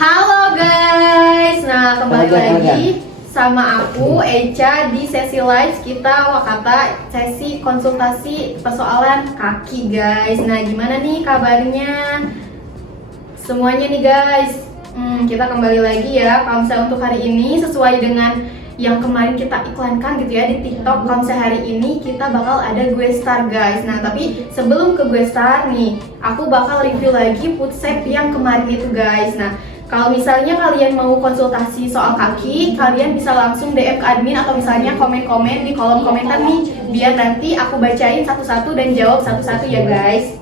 Halo guys, nah kembali lagi sama aku Echa di sesi live kita Wakata sesi konsultasi persoalan kaki guys. Nah gimana nih kabarnya semuanya nih guys? Kita kembali lagi ya. Kalau misalnya untuk hari ini sesuai dengan yang kemarin kita iklankan gitu ya di TikTok, kalau misalnya hari ini kita bakal ada gue star guys. Nah tapi sebelum ke gue star nih, aku bakal review lagi food shape yang kemarin itu guys. Nah kalau misalnya kalian mau konsultasi soal kaki, kalian bisa langsung DM ke admin atau misalnya komen-komen di kolom komentar nih, biar nanti aku bacain satu-satu dan jawab satu-satu ya guys.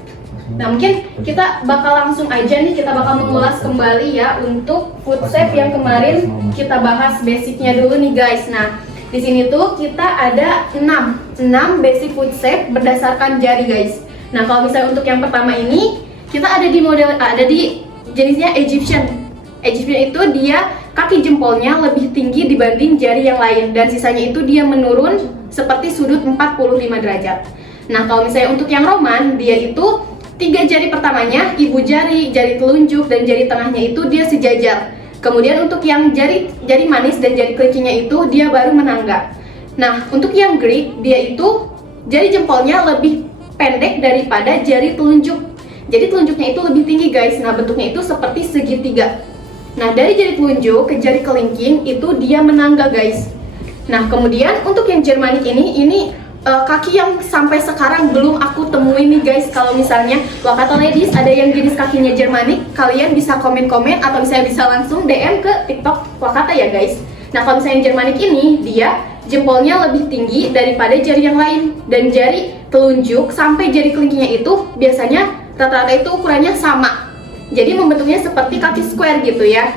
Nah mungkin kita bakal langsung aja nih, kita bakal mengulas kembali ya untuk food shape yang kemarin kita bahas basicnya dulu nih guys. Nah di sini tuh kita ada 6 basic food shape berdasarkan jari guys. Nah kalau misalnya untuk yang pertama ini kita ada di jenisnya Egyptian. Egyptian itu dia kaki jempolnya lebih tinggi dibanding jari yang lain dan sisanya itu dia menurun seperti sudut 45 derajat. Nah kalau misalnya untuk yang Roman, dia itu 3 jari pertamanya, ibu jari, jari telunjuk, dan jari tengahnya itu dia sejajar. Kemudian untuk yang jari manis dan jari kelingkingnya itu dia baru menangga. Nah untuk yang Greek, dia itu jari jempolnya lebih pendek daripada jari telunjuk. Jadi telunjuknya itu lebih tinggi guys. Nah bentuknya itu seperti segitiga. Nah dari jari telunjuk ke jari kelingking itu dia menangga guys. Nah kemudian untuk yang Germanic ini kaki yang sampai sekarang belum aku temuin nih guys. Kalau misalnya Wakata ladies ada yang jenis kakinya Germanic, kalian bisa komen-komen atau misalnya bisa langsung DM ke TikTok Wakata ya guys. Nah kalau misalnya yang Germanic ini dia jempolnya lebih tinggi daripada jari yang lain, dan jari telunjuk sampai jari kelingkingnya itu biasanya rata-rata itu ukurannya sama. Jadi membentuknya seperti kaki square gitu ya.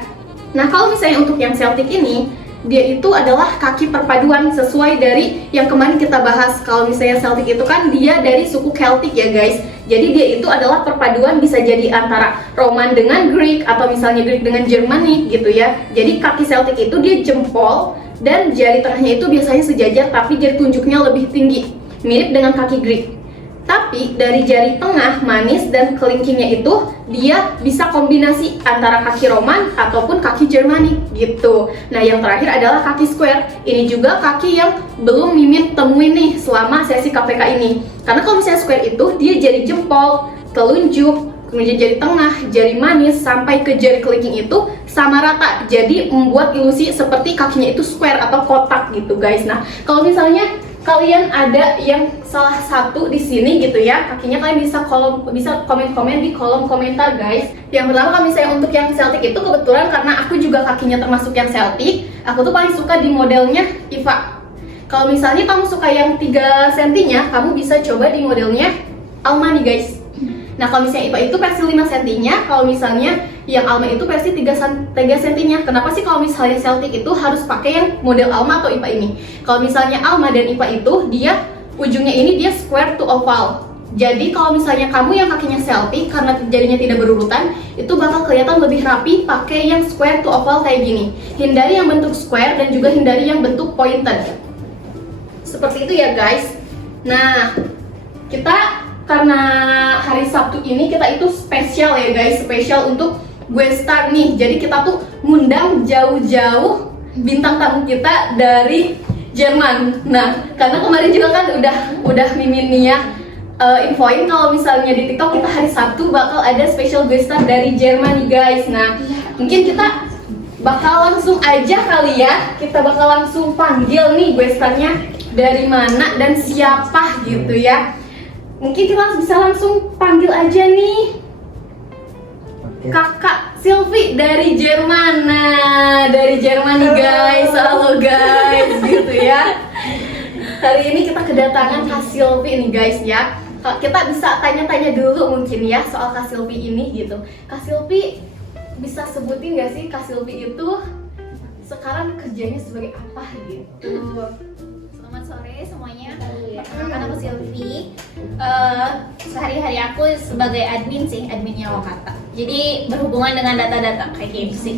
Nah kalau misalnya untuk yang Celtic ini, dia itu adalah kaki perpaduan sesuai dari yang kemarin kita bahas. Kalau misalnya Celtic itu kan dia dari suku Celtic ya guys. Jadi dia itu adalah perpaduan, bisa jadi antara Roman dengan Greek atau misalnya Greek dengan Germanic gitu ya. Jadi kaki Celtic itu dia jempol dan jari tengahnya itu biasanya sejajar tapi jari tunjuknya lebih tinggi, mirip dengan kaki Greek. Tapi dari jari tengah, manis, dan kelingkingnya itu dia bisa kombinasi antara kaki Roman ataupun kaki Germanic gitu. Nah yang terakhir adalah kaki square. Ini juga kaki yang belum Mimin temuin nih selama sesi KPK ini. Karena kalau misalnya square itu dia jari jempol, telunjuk, kemudian jari tengah, jari manis, sampai ke jari kelingking itu sama rata. Jadi membuat ilusi seperti kakinya itu square atau kotak gitu guys. Nah kalau misalnya kalian ada yang salah satu di sini gitu ya, kakinya kalian bisa komen-komen di kolom komentar guys. Yang pertama kalau misalnya untuk yang Celtic itu kebetulan karena aku juga kakinya termasuk yang Celtic, aku tuh paling suka di modelnya Iva. Kalau misalnya kamu suka yang 3 cm-nya, kamu bisa coba di modelnya Alma nih guys. Nah kalau misalnya Iva itu versi 5 cm-nya, kalau misalnya yang Alma itu versi 3 cm-nya. Kenapa sih kalau misalnya Celtic itu harus pakai yang model Alma atau Iva ini? Kalau misalnya Alma dan Iva itu dia ujungnya ini dia square to oval. Jadi kalau misalnya kamu yang kakinya Celtic karena jadinya tidak berurutan, itu bakal kelihatan lebih rapi pakai yang square to oval kayak gini. Hindari yang bentuk square dan juga hindari yang bentuk pointed. Seperti itu ya guys. Nah, kita karena hari Sabtu ini kita itu spesial ya guys, spesial untuk gue star nih. Jadi kita tuh ngundang jauh-jauh bintang tamu kita dari Jerman. Nah, karena kemarin juga kan udah Mimin nih ya infoin kalau misalnya di TikTok kita hari Sabtu bakal ada special gue star dari Jerman nih guys. Nah, mungkin kita bakal langsung aja kali ya. Kita bakal langsung panggil nih gue starnya dari mana dan siapa gitu ya. Mungkin kita bisa langsung panggil aja nih Kakak Sylvie dari Jerman. Nah, dari Jerman nih guys. Halo guys, gitu ya. Hari ini kita kedatangan Kak Sylvie nih guys ya. Kita bisa tanya-tanya dulu mungkin ya soal Kak Sylvie ini gitu. Kak Sylvie bisa sebutin gak sih Kak Sylvie itu sekarang kerjanya sebagai apa gitu? Selamat sore semuanya. Perkenalkan aku Sylvie. Sehari-hari aku sebagai adminnya Wakata. Jadi berhubungan dengan data-data kayak gitu sih.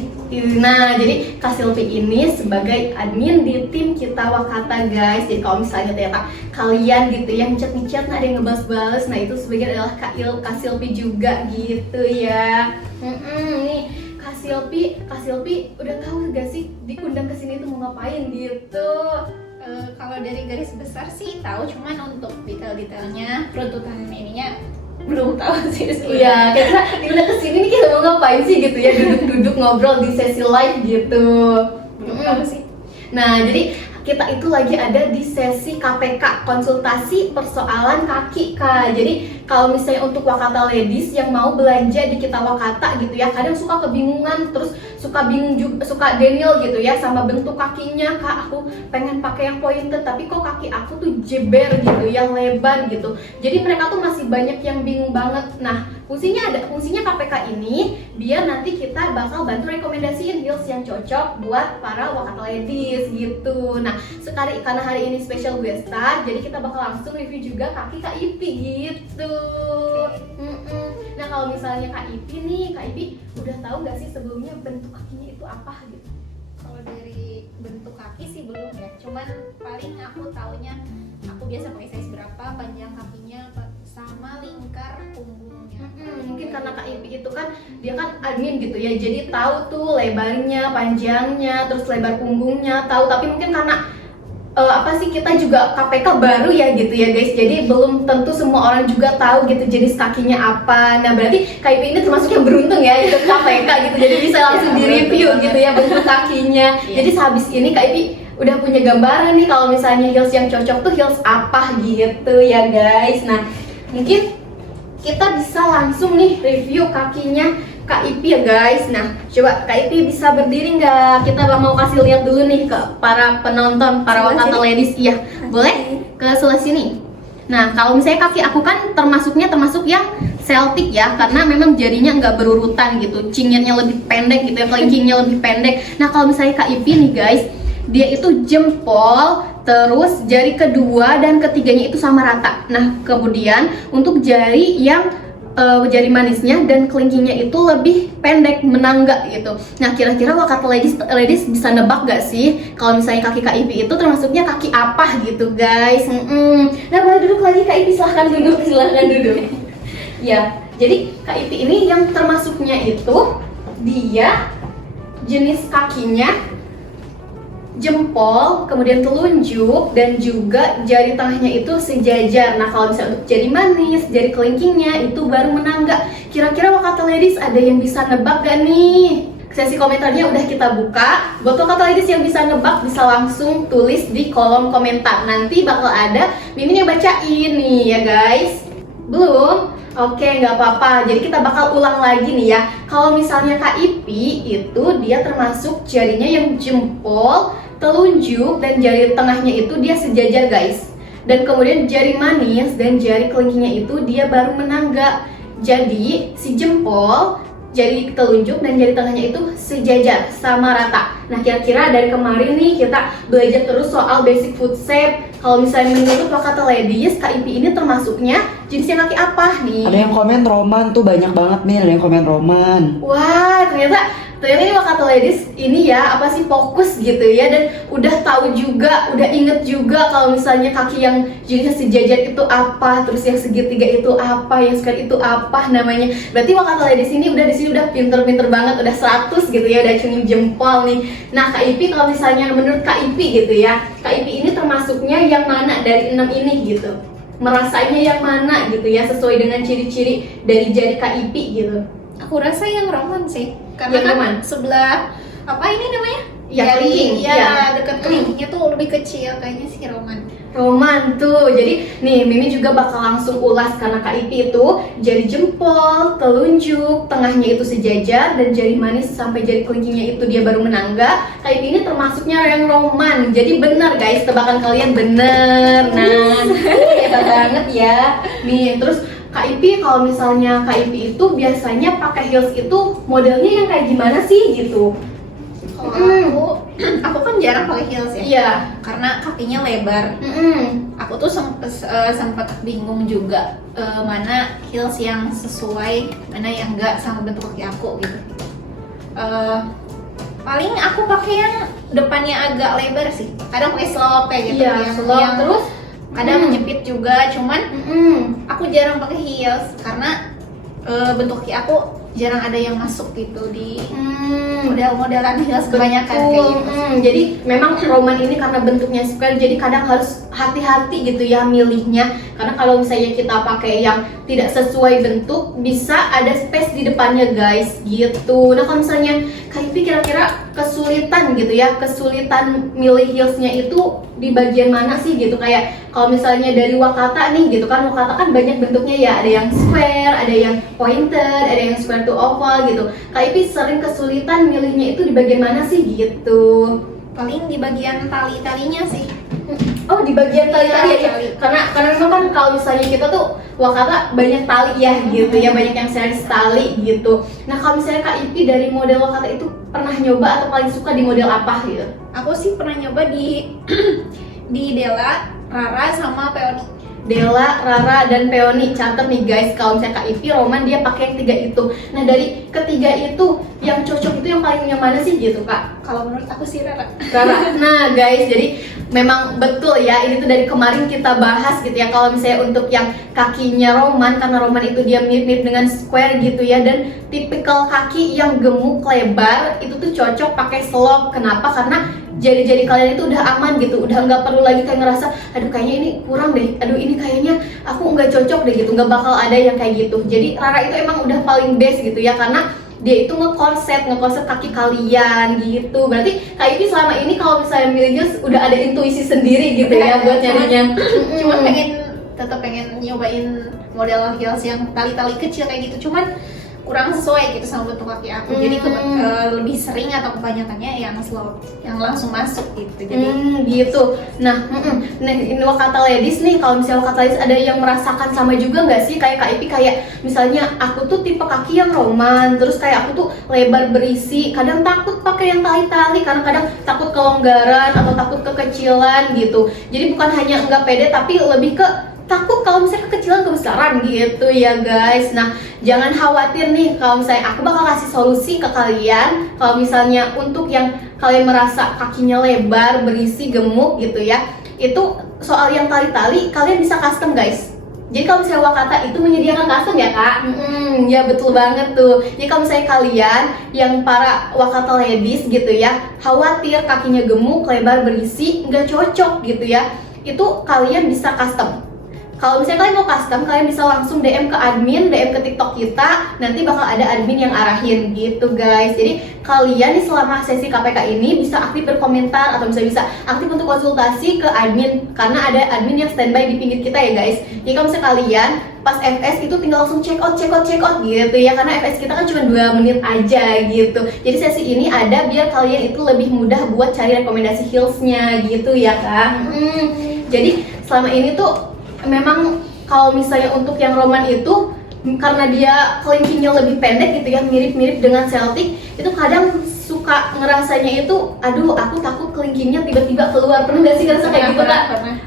Nah, jadi Kak Sylvie ini sebagai admin di tim kita Wakata guys. Jadi kalau misalnya ternyata kalian gitu yang chat-chat, ada yang ngebales-bales, nah itu sebagian adalah Kak Sylvie juga gitu ya. Nih Kak Sylvie tapi Kak Silvi udah tahu gak sih diundang ke sini tuh mau ngapain gitu? Kalau dari garis besar sih tahu, cuman untuk detail-detailnya peruntutan ininya belum tahu sih sebenarnya. Iya, karena diundang ke sini nih kita mau ngapain sih gitu ya, duduk-duduk ngobrol di sesi live gitu. Belum tahu sih. Nah, jadi kita itu lagi ada di sesi KPK, konsultasi persoalan kaki Kak. Jadi kalau misalnya untuk Wakata ladies yang mau belanja di kita Wakata gitu ya, kadang suka kebingungan, terus suka bingung juga, suka denial gitu ya sama bentuk kakinya. Kak, aku pengen pakai yang pointed tapi kok kaki aku tuh jeber gitu, yang lebar gitu. Jadi mereka tuh masih banyak yang bingung banget. Nah, fungsinya KPK ini biar nanti kita bakal bantu rekomendasiin heels yang cocok buat para Wakata ladies gitu. Nah, karena hari ini special guest star, jadi kita bakal langsung review juga kaki Kak Ipi gitu. Nah, kalau misalnya Kak Ipi nih, Kak Ipi udah tahu nggak sih sebelumnya bentuk kakinya itu apa gitu? Kalau dari bentuk kaki sih belum ya, cuman paling aku taunya aku biasa pakai size berapa, panjang kakinya sama lingkar punggungnya. Mungkin karena Kak Ipi itu kan dia kan admin gitu ya, jadi tahu tuh lebarnya, panjangnya, terus lebar punggungnya tahu. Tapi mungkin karena kita juga KPK baru ya gitu ya guys, jadi belum tentu semua orang juga tahu gitu jenis kakinya apa. Nah, berarti Kak Ipi ini termasuk yang beruntung ya ikut KPK gitu, jadi bisa langsung di review gitu ya bentuk kakinya. Jadi sehabis ini Kak Ipi udah punya gambaran nih kalau misalnya heels yang cocok tuh heels apa gitu ya guys. Nah, mungkin kita bisa langsung nih review kakinya Kak Ipi ya guys. Nah, coba Kak Ipi bisa berdiri nggak? Kita mau kasih lihat dulu nih ke para penonton, para Wakata ladies. Iya, boleh ke sebelah sini. Nah, kalau misalnya kaki aku kan termasuk yang Celtic ya, karena memang jarinya nggak berurutan gitu, cingirnya lebih pendek gitu ya, kelingkingnya lebih pendek. Nah, kalau misalnya Kak Ipi nih guys, dia itu jempol, terus jari kedua dan ketiganya itu sama rata. Nah, kemudian untuk jari yang jari manisnya dan kelingkingnya itu lebih pendek, menangga gitu. Nah, kira-kira Wakata ladies bisa nebak gak sih kalau misalnya kaki Kak Ipi itu termasuknya kaki apa gitu guys? Nah, boleh duduk lagi Kak Ipi, silahkan duduk. Ya, jadi Kak Ipi ini yang termasuknya itu dia jenis kakinya jempol, kemudian telunjuk, dan juga jari tengahnya itu sejajar. Nah, kalau misalnya untuk jari manis, jari kelingkingnya itu baru menangga. Kira-kira Wakata ladies ada yang bisa nebak gak nih? Sesi komentarnya udah kita buka. Buat Wakata ladies yang bisa nebak bisa langsung tulis di kolom komentar. Nanti bakal ada Mimin yang bacain nih ya guys. Belum? Oke, nggak apa-apa. Jadi kita bakal ulang lagi nih ya. Kalau misalnya Kak Ipi itu dia termasuk jarinya yang jempol, telunjuk, dan jari tengahnya itu dia sejajar guys. Dan kemudian jari manis dan jari kelingkingnya itu dia baru menangga. Jadi si jempol, jari telunjuk, dan jari tengahnya itu sejajar, sama rata. Nah, kira-kira dari kemarin nih kita belajar terus soal basic foot shape. Kalau misalnya menurut Wakata ladies, Kak Ipi ini termasuknya jenisnya kaki apa nih? Ada yang komen Roman tuh, banyak banget nih ada yang komen Roman. Wah, ternyata ini Wakata ladies ini ya apa sih fokus gitu ya, dan udah tahu juga, udah inget juga kalau misalnya kaki yang jenisnya sejajar itu apa, terus yang segitiga itu apa, yang square itu apa namanya. Berarti Wakata ladies ini udah di sini udah pinter-pinter banget, udah 100 gitu ya, udah cungin jempol nih. Nah, Kak Ipi kalau misalnya menurut Kak Ipi gitu ya, Kak Ipi ini termasuknya yang mana dari 6 ini gitu? Merasanya yang mana gitu ya, sesuai dengan ciri-ciri dari jari Kak Ipi gitu? Aku rasa yang Roman sih, karena Yang kan Roman? sebelah apa ini namanya? Ya, kelingking, ya, ya. dekat kelingkingnya tuh lebih kecil, kayaknya sih Roman. Roman tuh, jadi nih Mimi juga bakal langsung ulas karena Kak Ipi itu jari jempol, telunjuk, tengahnya itu sejajar, dan jari manis sampai jari kelingkingnya itu dia baru menangga. Kak Ipi ini termasuknya yang Roman, jadi benar guys, tebakan kalian bener. Nah, hebat banget ya. Nih, terus Kak Ipi kalau misalnya Kak Ipi itu biasanya pakai heels itu modelnya yang kayak gimana sih gitu? Kalau aku kan jarang pakai heels ya. Iya. Karena kakinya lebar. Aku tuh sempat bingung juga mana heels yang sesuai, mana yang enggak sama bentuk kaki aku gitu. Paling aku pakai yang depannya agak lebar sih. Kadang pakai slope kayak gitu, Iya, slope, terus kadang menjepit juga, cuman aku jarang pakai heels karena bentuk kaki aku jarang ada yang masuk gitu di model-modelan heels kebanyakan Betul. kayak gitu. Jadi memang roman ini karena bentuknya square, jadi kadang harus hati-hati gitu ya milihnya. Karena kalau misalnya kita pakai yang tidak sesuai bentuk, bisa ada space di depannya guys gitu. Nah kalau misalnya Kak Ipi kira-kira kesulitan gitu ya, kesulitan milih heelsnya itu di bagian mana sih gitu? Kayak kalau misalnya dari Wakata nih gitu kan, Wakata kan banyak bentuknya ya, ada yang square, ada yang pointed, ada yang square to oval gitu. Kak Ipi sering kesulitan milihnya itu di bagian mana sih gitu? Paling di bagian tali-talinya sih. Oh di bagian tali-tali Iya, ya? tali. Karena memang kan kalau misalnya kita tuh Wakata banyak tali ya gitu ya, banyak yang series tali gitu. Nah kalau misalnya Kak Ipi dari model Wakata itu pernah nyoba atau paling suka di model apa gitu? Aku sih pernah nyoba di di Della, Rara sama Peony. Della, Rara, dan Peony. Catat nih guys, kalau misalnya Kak Ipi roman dia pakai yang 3 itu. Nah dari ketiga itu yang cocok itu yang paling yang mana sih gitu Kak? Kalau menurut aku sih Rara. Rara. Nah guys, jadi memang betul ya, ini tuh dari kemarin kita bahas gitu ya. Kalau misalnya untuk yang kakinya roman, karena roman itu dia mirip-mirip dengan square gitu ya, dan tipikal kaki yang gemuk lebar itu tuh cocok pakai slop. Kenapa? Karena jari-jari kalian itu udah aman gitu, udah nggak perlu lagi kayak ngerasa aduh kayaknya ini kurang deh, aduh ini kayaknya aku nggak cocok deh gitu, nggak bakal ada yang kayak gitu. Jadi Rara itu emang udah paling best gitu ya, karena dia itu ngekorset kaki kalian gitu. Berarti Kak Ipi selama ini kalau misalnya milih heels udah ada intuisi sendiri gitu ya buat nyarinya. Cuma tetap pengen nyobain model heels yang tali-tali kecil kayak gitu. Cuman kurang sesuai gitu sama bentuk kaki aku. Jadi lebih sering atau kebanyakannya yang slow, yang langsung masuk gitu. Jadi gitu. Nah, nah ini Wakata Ladies nih, kalau misalnya Wakata Ladies ada yang merasakan sama juga nggak sih kayak Kak Ipi, kayak misalnya aku tuh tipe kaki yang roman, terus kayak aku tuh lebar berisi, kadang takut pakai yang tali-tali karena kadang takut kelonggaran atau takut kekecilan gitu. Jadi bukan hanya nggak pede tapi lebih ke takut kalau misalnya kekecilan kebesaran gitu ya guys. Nah jangan khawatir nih, kalau misalnya aku bakal kasih solusi ke kalian. Kalau misalnya untuk yang kalian merasa kakinya lebar, berisi, gemuk gitu ya, itu soal yang tali-tali kalian bisa custom guys. Jadi kalau misalnya Wakata itu menyediakan custom ya Kak? Ya betul banget tuh. Jadi kalau misalnya kalian yang para Wakata Ladies gitu ya, khawatir kakinya gemuk, lebar, berisi, nggak cocok gitu ya, itu kalian bisa custom. Kalau misalnya kalian mau custom, kalian bisa langsung DM ke admin, DM ke TikTok kita, nanti bakal ada admin yang arahin gitu guys. Jadi kalian nih selama sesi KPK ini bisa aktif berkomentar atau bisa aktif untuk konsultasi ke admin, karena ada admin yang standby di pinggir kita ya guys. Jadi kalau misalnya kalian pas FS itu tinggal langsung check out gitu ya, karena FS kita kan cuma 2 menit aja gitu. Jadi sesi ini ada biar kalian itu lebih mudah buat cari rekomendasi heelsnya gitu ya Kak. Jadi selama ini tuh memang kalau misalnya untuk yang roman itu karena dia kelingkingnya lebih pendek gitu ya, mirip-mirip dengan Celtic, itu kadang suka ngerasanya itu aduh aku takut kelingkingnya tiba-tiba keluar. Pernah gak sih ngerasa kayak gitu Kak?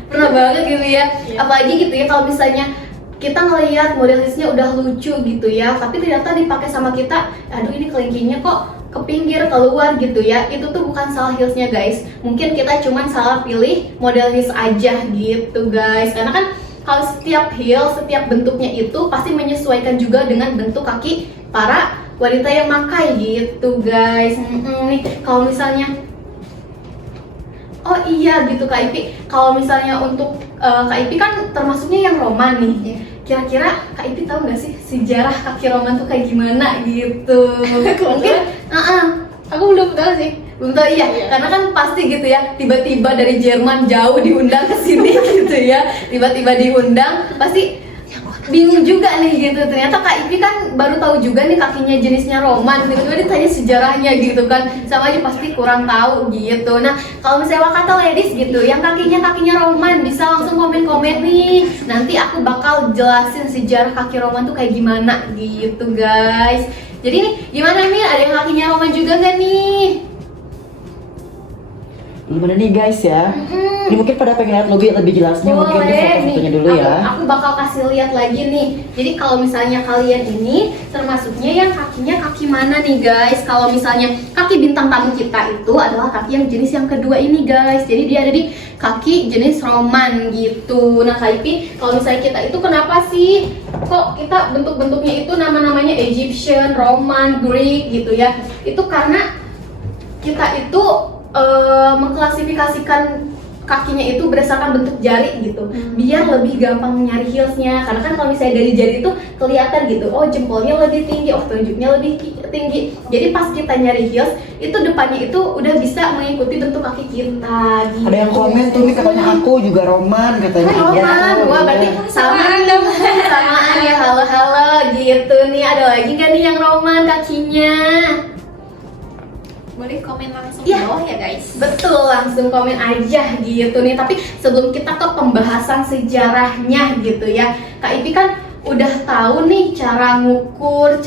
Pernah banget gitu ya. Apalagi gitu ya kalau misalnya kita ngelihat modelisnya udah lucu gitu ya, tapi ternyata dipakai sama kita, aduh ini kelingkingnya kok ke pinggir keluar gitu ya. Itu tuh bukan salah heelsnya guys, mungkin kita cuman salah pilih model heels aja gitu guys. Karena kan kalau setiap heels, setiap bentuknya itu pasti menyesuaikan juga dengan bentuk kaki para wanita yang pakai gitu guys. Nih kalau misalnya oh iya gitu Kak Ipi, kalau misalnya untuk Kak Ipi kan termasuknya yang roman nih. Kira-kira Kak Ipi tahu nggak sih sejarah kaki roman tuh kayak gimana gitu? Mungkin aku belum tahu sih. Belum tahu iya, karena kan pasti gitu ya, tiba-tiba dari Jerman jauh diundang ke sini gitu ya, tiba-tiba diundang, pasti bingung juga nih gitu. Ternyata Kak Ipi kan baru tahu juga nih kakinya jenisnya roman, tiba-tiba ditanya sejarahnya gitu kan, sama aja pasti kurang tahu gitu. Nah kalau misalnya Wakata Ladies gitu, yang kakinya roman bisa langsung komen-komen nih, nanti aku bakal jelasin sejarah kaki roman tuh kayak gimana gitu guys. Jadi nih gimana nih, ada yang kakinya roman juga gak nih? Gimana nih guys ya? Ini mungkin pada pengen lihat lebih jelasnya, mungkin di foto-fotonya dulu ya. Aku bakal kasih lihat lagi nih. Jadi kalau misalnya kalian ini termasuknya yang kakinya kaki mana nih guys? Kalau misalnya kaki bintang tamu kita itu adalah kaki yang jenis yang kedua ini guys. Jadi dia ada di kaki jenis Roman gitu. Nah Kak Ipi, kalau misalnya kita itu kenapa sih kok kita bentuk-bentuknya itu nama-namanya Egyptian, Roman, Greek gitu ya? Itu karena kita itu mengklasifikasikan kakinya itu berdasarkan bentuk jari gitu, biar lebih gampang nyari heelsnya. Karena kan kalau misalnya dari jari itu kelihatan gitu, oh jempolnya lebih tinggi, oh telunjuknya lebih tinggi. Jadi pas kita nyari heels, itu depannya itu udah bisa mengikuti bentuk kaki kita. Gitu. Ada yang komen tuh nih katanya aku juga Roman katanya. Roman, wah berarti samaan ya, halo gitu nih. Ada lagi nggak nih yang Roman kakinya? Boleh komen langsung Iya. di bawah ya guys. Betul, langsung komen aja gitu nih. Tapi sebelum kita ke pembahasan sejarahnya gitu ya, Kak Ipi kan udah tahu nih cara ngukur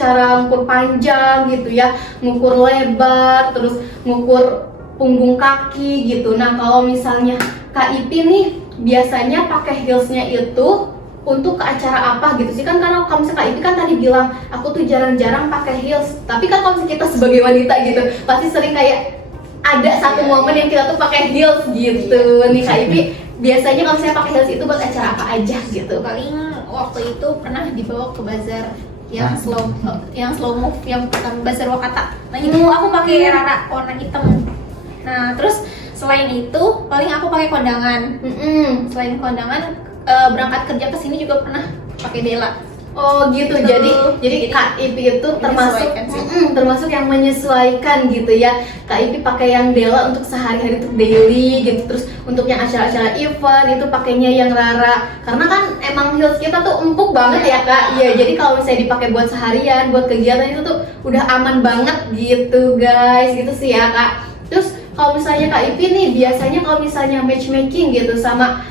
panjang gitu ya, ngukur lebar, terus ngukur punggung kaki gitu. Nah kalau misalnya Kak Ipi nih biasanya pakai heelsnya itu untuk ke acara apa gitu sih? Kan karena kalau misalnya Kak Ipi kan tadi bilang aku tuh jarang-jarang pakai heels. Tapi kan kalau misalnya kita sebagai wanita gitu pasti sering kayak ada satu momen yang kita tuh pakai heels gitu. Nih Kak Ipi biasanya kalau misalnya pakai heels itu buat acara apa aja gitu? Paling waktu itu pernah dibawa ke bazar yang slow move yang bukan bazar Wakata. Nah itu aku pakai rara warna hitam. Nah terus selain itu paling aku pakai kondangan. Selain kondangan berangkat kerja ke sini juga pernah pakai Dela. Oh gitu. Jadi Kak Ipi itu termasuk yang menyesuaikan gitu ya. Kak Ipi pakai yang Dela untuk sehari-hari untuk daily gitu. Terus untuk yang acara-acara event itu pakainya yang Rara. Karena kan emang heels kita tuh empuk banget ya Kak. Iya, jadi kalau misalnya dipakai buat seharian, buat kegiatan itu tuh udah aman banget gitu guys. Gitu sih ya Kak. Terus kalau misalnya Kak Ipi nih biasanya kalau misalnya matchmaking gitu sama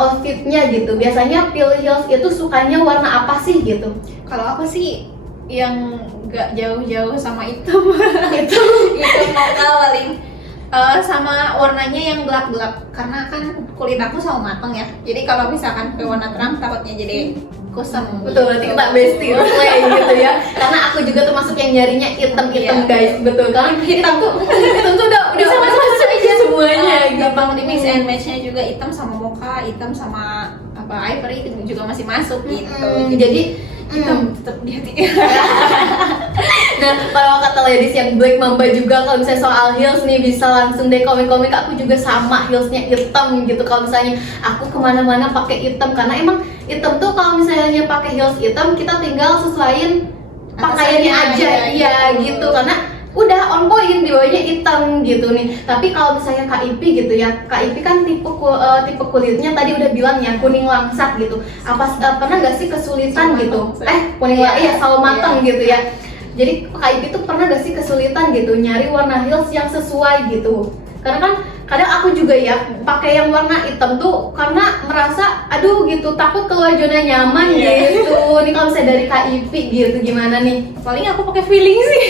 outfitnya gitu, biasanya pilih heels itu sukanya warna apa sih gitu? Kalau aku sih yang nggak jauh-jauh sama itu itu mocha paling sama warnanya yang gelap-gelap karena kan kulit aku sama mateng ya. Jadi kalau misalkan ke warna terang takutnya jadi kusam. Betul, berarti kita bestie play gitu ya. Karena aku juga termasuk yang nyarinya hitam-hitam guys. Betul, karena hitam tuh udah bisa masuk aja semuanya gitu. Gampang di mix and match-nya juga hitam sama mocha, hitam sama apa ivory itu juga masih masuk gitu. Jadi hitam tetap di hati. Nah, kalau kata ladies yang Black Mamba juga kalau misalnya soal heels nih bisa langsung deh komen-komen. Aku juga sama, heelsnya hitam gitu. Kalau misalnya aku kemana-mana pakai hitam karena emang hitam tuh kalau misalnya pakai heels hitam kita tinggal sesuaiin pakaiannya aja, iya gitu. Karena udah on point, di bawahnya hitam gitu nih. Tapi kalau misalnya Kak Ipi gitu ya, Kak Ipi kan tipe kulitnya tadi udah bilang ya kuning langsat gitu. Pernah gak sih kesulitan gitu? Kuning sawo matang gitu ya. Jadi Kak Ipi tuh pernah gak sih kesulitan gitu nyari warna heels yang sesuai gitu? Karena kan kadang aku juga ya pakai yang warna hitam tuh karena merasa aduh gitu takut keluar zona nyaman gitu. Nih kalau misalnya dari Kak Ipi gitu gimana nih? Paling aku pakai feeling sih.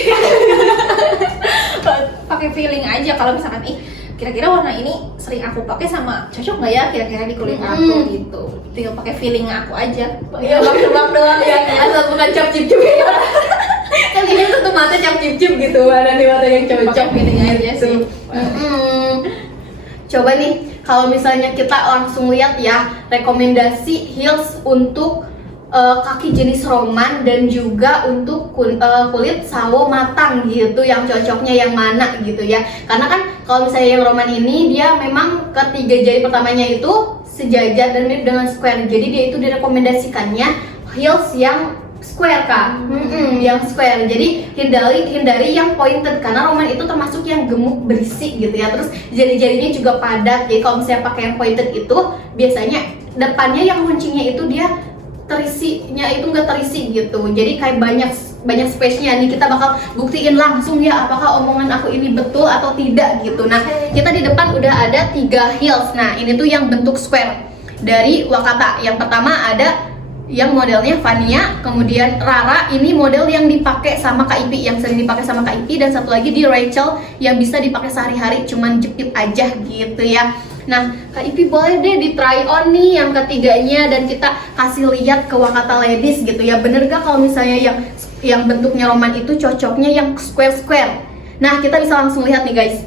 Pakai feeling aja kalau misalkan kira-kira warna ini sering aku pakai sama cocok nggak ya kira-kira di kulit aku gitu. Tinggal pakai feeling aku aja. Bak doang ya. Asal bukan cap cip ya. Kan ini tutup mata cap cip gitu, ada di mata yang cocok feeling aja sih. Coba nih kalau misalnya kita langsung lihat ya rekomendasi heels untuk kaki jenis Roman dan juga untuk kulit sawo matang gitu, yang cocoknya yang mana gitu ya. Karena kan kalau misalnya yang Roman ini dia memang ketiga jari pertamanya itu sejajar dan mirip dengan square. Jadi dia itu direkomendasikannya heels yang square Kak. Yang square. Jadi hindari yang pointed karena Roman itu termasuk yang gemuk berisi gitu ya. Terus jari-jarinya juga padat. Jadi kalau misalnya pakai yang pointed itu biasanya depannya yang runcingnya itu dia terisinya itu nggak terisi gitu. Jadi kayak banyak space-nya. Nih kita bakal buktiin langsung ya apakah omongan aku ini betul atau tidak gitu. Nah, kita di depan udah ada 3 heels. Nah, ini tuh yang bentuk square dari Wakata. Yang pertama ada yang modelnya Vania, kemudian Rara ini model yang dipakai sama Kak Ipi, yang sering dipakai sama Kak Ipi, dan satu lagi di Rachel yang bisa dipakai sehari-hari cuman jepit aja gitu ya. Nah, Kak Ipi boleh deh di try on nih yang ketiganya dan kita kasih lihat ke Wakata Ladies gitu ya. Bener gak kalau misalnya yang bentuknya roman itu cocoknya yang square-square? Nah, kita bisa langsung lihat nih guys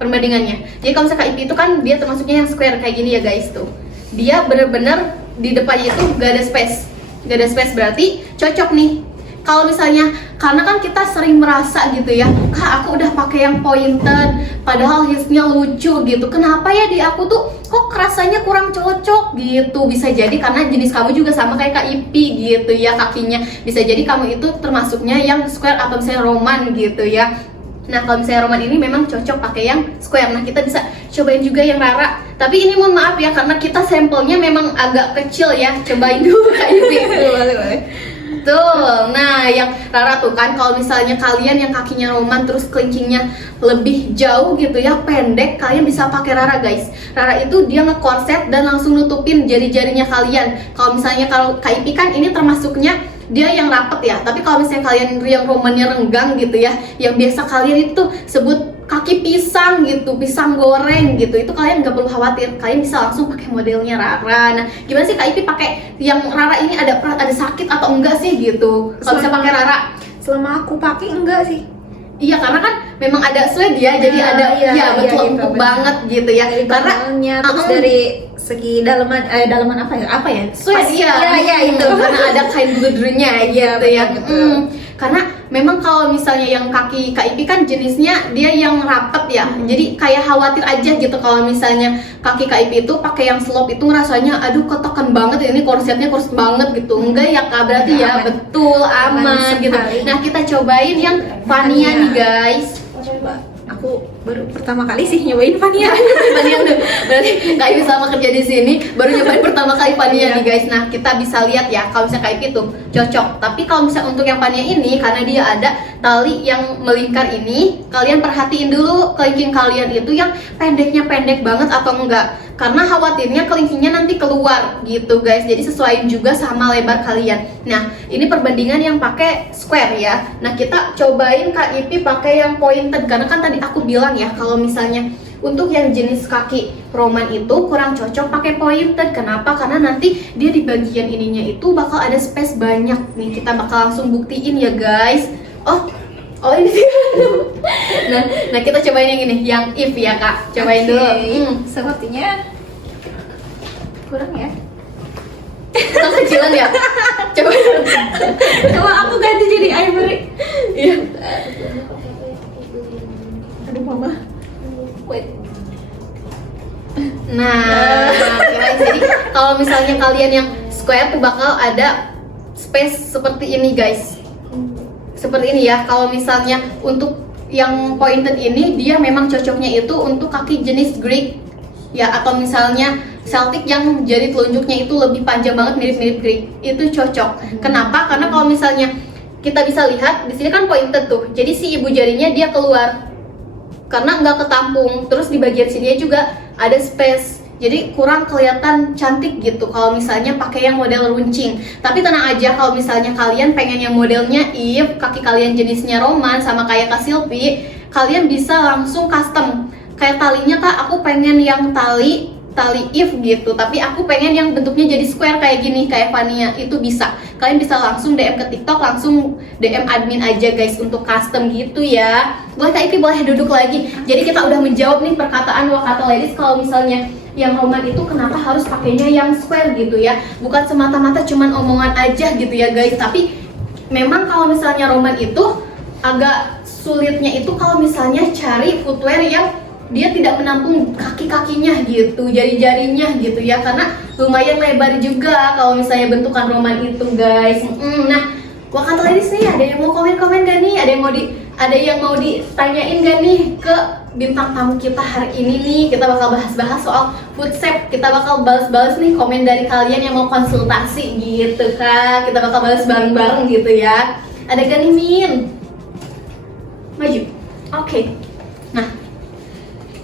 perbandingannya. Jadi kalau misalnya Kak Ipi itu kan dia termasuknya yang square kayak gini ya guys tuh. Dia bener-bener di depannya itu gak ada space. Gak ada space berarti cocok nih. Kalau misalnya, karena kan kita sering merasa gitu ya, Kak aku udah pakai yang pointed, padahal heelsnya lucu gitu. Kenapa ya di aku tuh kok rasanya kurang cocok gitu? Bisa jadi karena jenis kamu juga sama kayak Kak Ipi gitu ya kakinya. Bisa jadi kamu itu termasuknya yang square atau misalnya roman gitu ya. Nah kalau misalnya roman ini memang cocok pakai yang square. Nah kita bisa cobain juga yang Rara. Tapi ini mohon maaf ya karena kita sampelnya memang agak kecil ya. Cobain dulu Kak Ipi. Boleh. Tuh, nah yang Rara tuh kan kalau misalnya kalian yang kakinya roman terus kelingkingnya lebih jauh gitu ya, pendek, kalian bisa pakai Rara guys. Rara itu dia ngekorset dan langsung nutupin jari-jarinya kalian. Kalau misalnya kalau Kak Ipi kan ini termasuknya dia yang rapet ya, tapi kalau misalnya kalian yang romannya renggang gitu ya, yang biasa kalian itu sebut kaki pisang gitu, pisang goreng gitu, itu kalian nggak perlu khawatir, kalian bisa langsung pakai modelnya Rara. Nah gimana sih Kak Ipi pakai yang Rara ini, ada sakit atau enggak sih gitu kalau bisa pakai Rara? Selama aku pakai enggak sih. Iya karena kan memang ada suede ya, jadi ada betul empuk gitu, banget gitu ya. Dari Karena terus dari segi dalaman apa ya? Suede ya itu. Karena ada kain bludernya gitu ya. betul. Karena memang kalau misalnya yang kaki Kak Ipi kan jenisnya dia yang rapet ya. Jadi kayak khawatir aja gitu kalau misalnya kaki Kak Ipi itu pakai yang slope itu rasanya aduh ketekan banget, ini korsetnya korset banget gitu. Enggak ya Kak, berarti ya aman. betul aman gitu. Sekali. Nah, kita cobain yang Vania nih guys. Coba. Aku baru pertama kali sih nyobain Vania. Vania tuh, berarti Kak Ipi sama kerja di sini baru nyobain pertama kali Vania nih guys. Nah kita bisa lihat ya kalau misalnya Kak Ipi tuh cocok. Tapi kalau misalnya untuk yang Vania ini karena dia ada tali yang melingkar ini, kalian perhatiin dulu kelingking kalian itu yang pendeknya pendek banget atau enggak. Karena khawatirnya kelingkingnya nanti keluar gitu guys. Jadi sesuaiin juga sama lebar kalian. Nah ini perbandingan yang pakai square ya. Nah kita cobain Kak Ipi pakai yang pointed karena kan tadi aku bilang ya kalau misalnya untuk yang jenis kaki roman itu kurang cocok pakai pointed. Kenapa? Karena nanti dia di bagian ininya itu bakal ada space banyak. Nih kita bakal langsung buktiin ya guys. Oh ini sih. nah kita cobain yang ini, yang if ya Kak. Cobain dulu. Sepertinya kurang ya. Kecilan ya. Coba. Coba aku ganti jadi ivory. Iya. Aduh mama. Wait. Nah, kirain jadi kalau misalnya kalian yang square tuh bakal ada space seperti ini guys. Seperti ini ya. Kalau misalnya untuk yang pointed ini dia memang cocoknya itu untuk kaki jenis Greek ya, atau misalnya Celtic yang jari telunjuknya itu lebih panjang banget mirip-mirip Greek. Itu cocok. Kenapa? Karena kalau misalnya kita bisa lihat di sini kan pointed tuh. Jadi si ibu jarinya dia keluar. Karena nggak ketampung. Terus di bagian sini juga ada space. Jadi kurang kelihatan cantik gitu kalau misalnya pakai yang model runcing. Tapi tenang aja kalau misalnya kalian pengen yang modelnya if, kaki kalian jenisnya roman sama kayak Kak Silvi, kalian bisa langsung custom. Kayak talinya Kak, aku pengen yang tali if gitu, tapi aku pengen yang bentuknya jadi square kayak gini, kayak Vania, itu bisa. Kalian bisa langsung DM ke TikTok, langsung DM admin aja guys untuk custom gitu ya. Boleh Kak Ipi boleh duduk lagi. Jadi kita udah menjawab nih perkataan Wakata Ladies kalau misalnya yang roman itu kenapa harus pakainya yang square gitu ya. Bukan semata-mata cuman omongan aja gitu ya guys, tapi memang kalau misalnya roman itu agak sulitnya itu kalau misalnya cari footwear yang dia tidak menampung kaki-kakinya gitu, jari-jarinya gitu ya, karena lumayan lebar juga kalau misalnya bentukan roman itu guys. Nah, Wakata Ladies nih, ada yang mau komen-komen gak nih? Ada yang mau ditanyain gak nih ke bintang tamu kita hari ini nih? Kita bakal bahas-bahas soal food shape. Kita bakal balas-balas nih komen dari kalian yang mau konsultasi gitu Kak. Kita bakal balas bareng-bareng gitu ya. Ada gak nih Min? Maju. Oke. Nah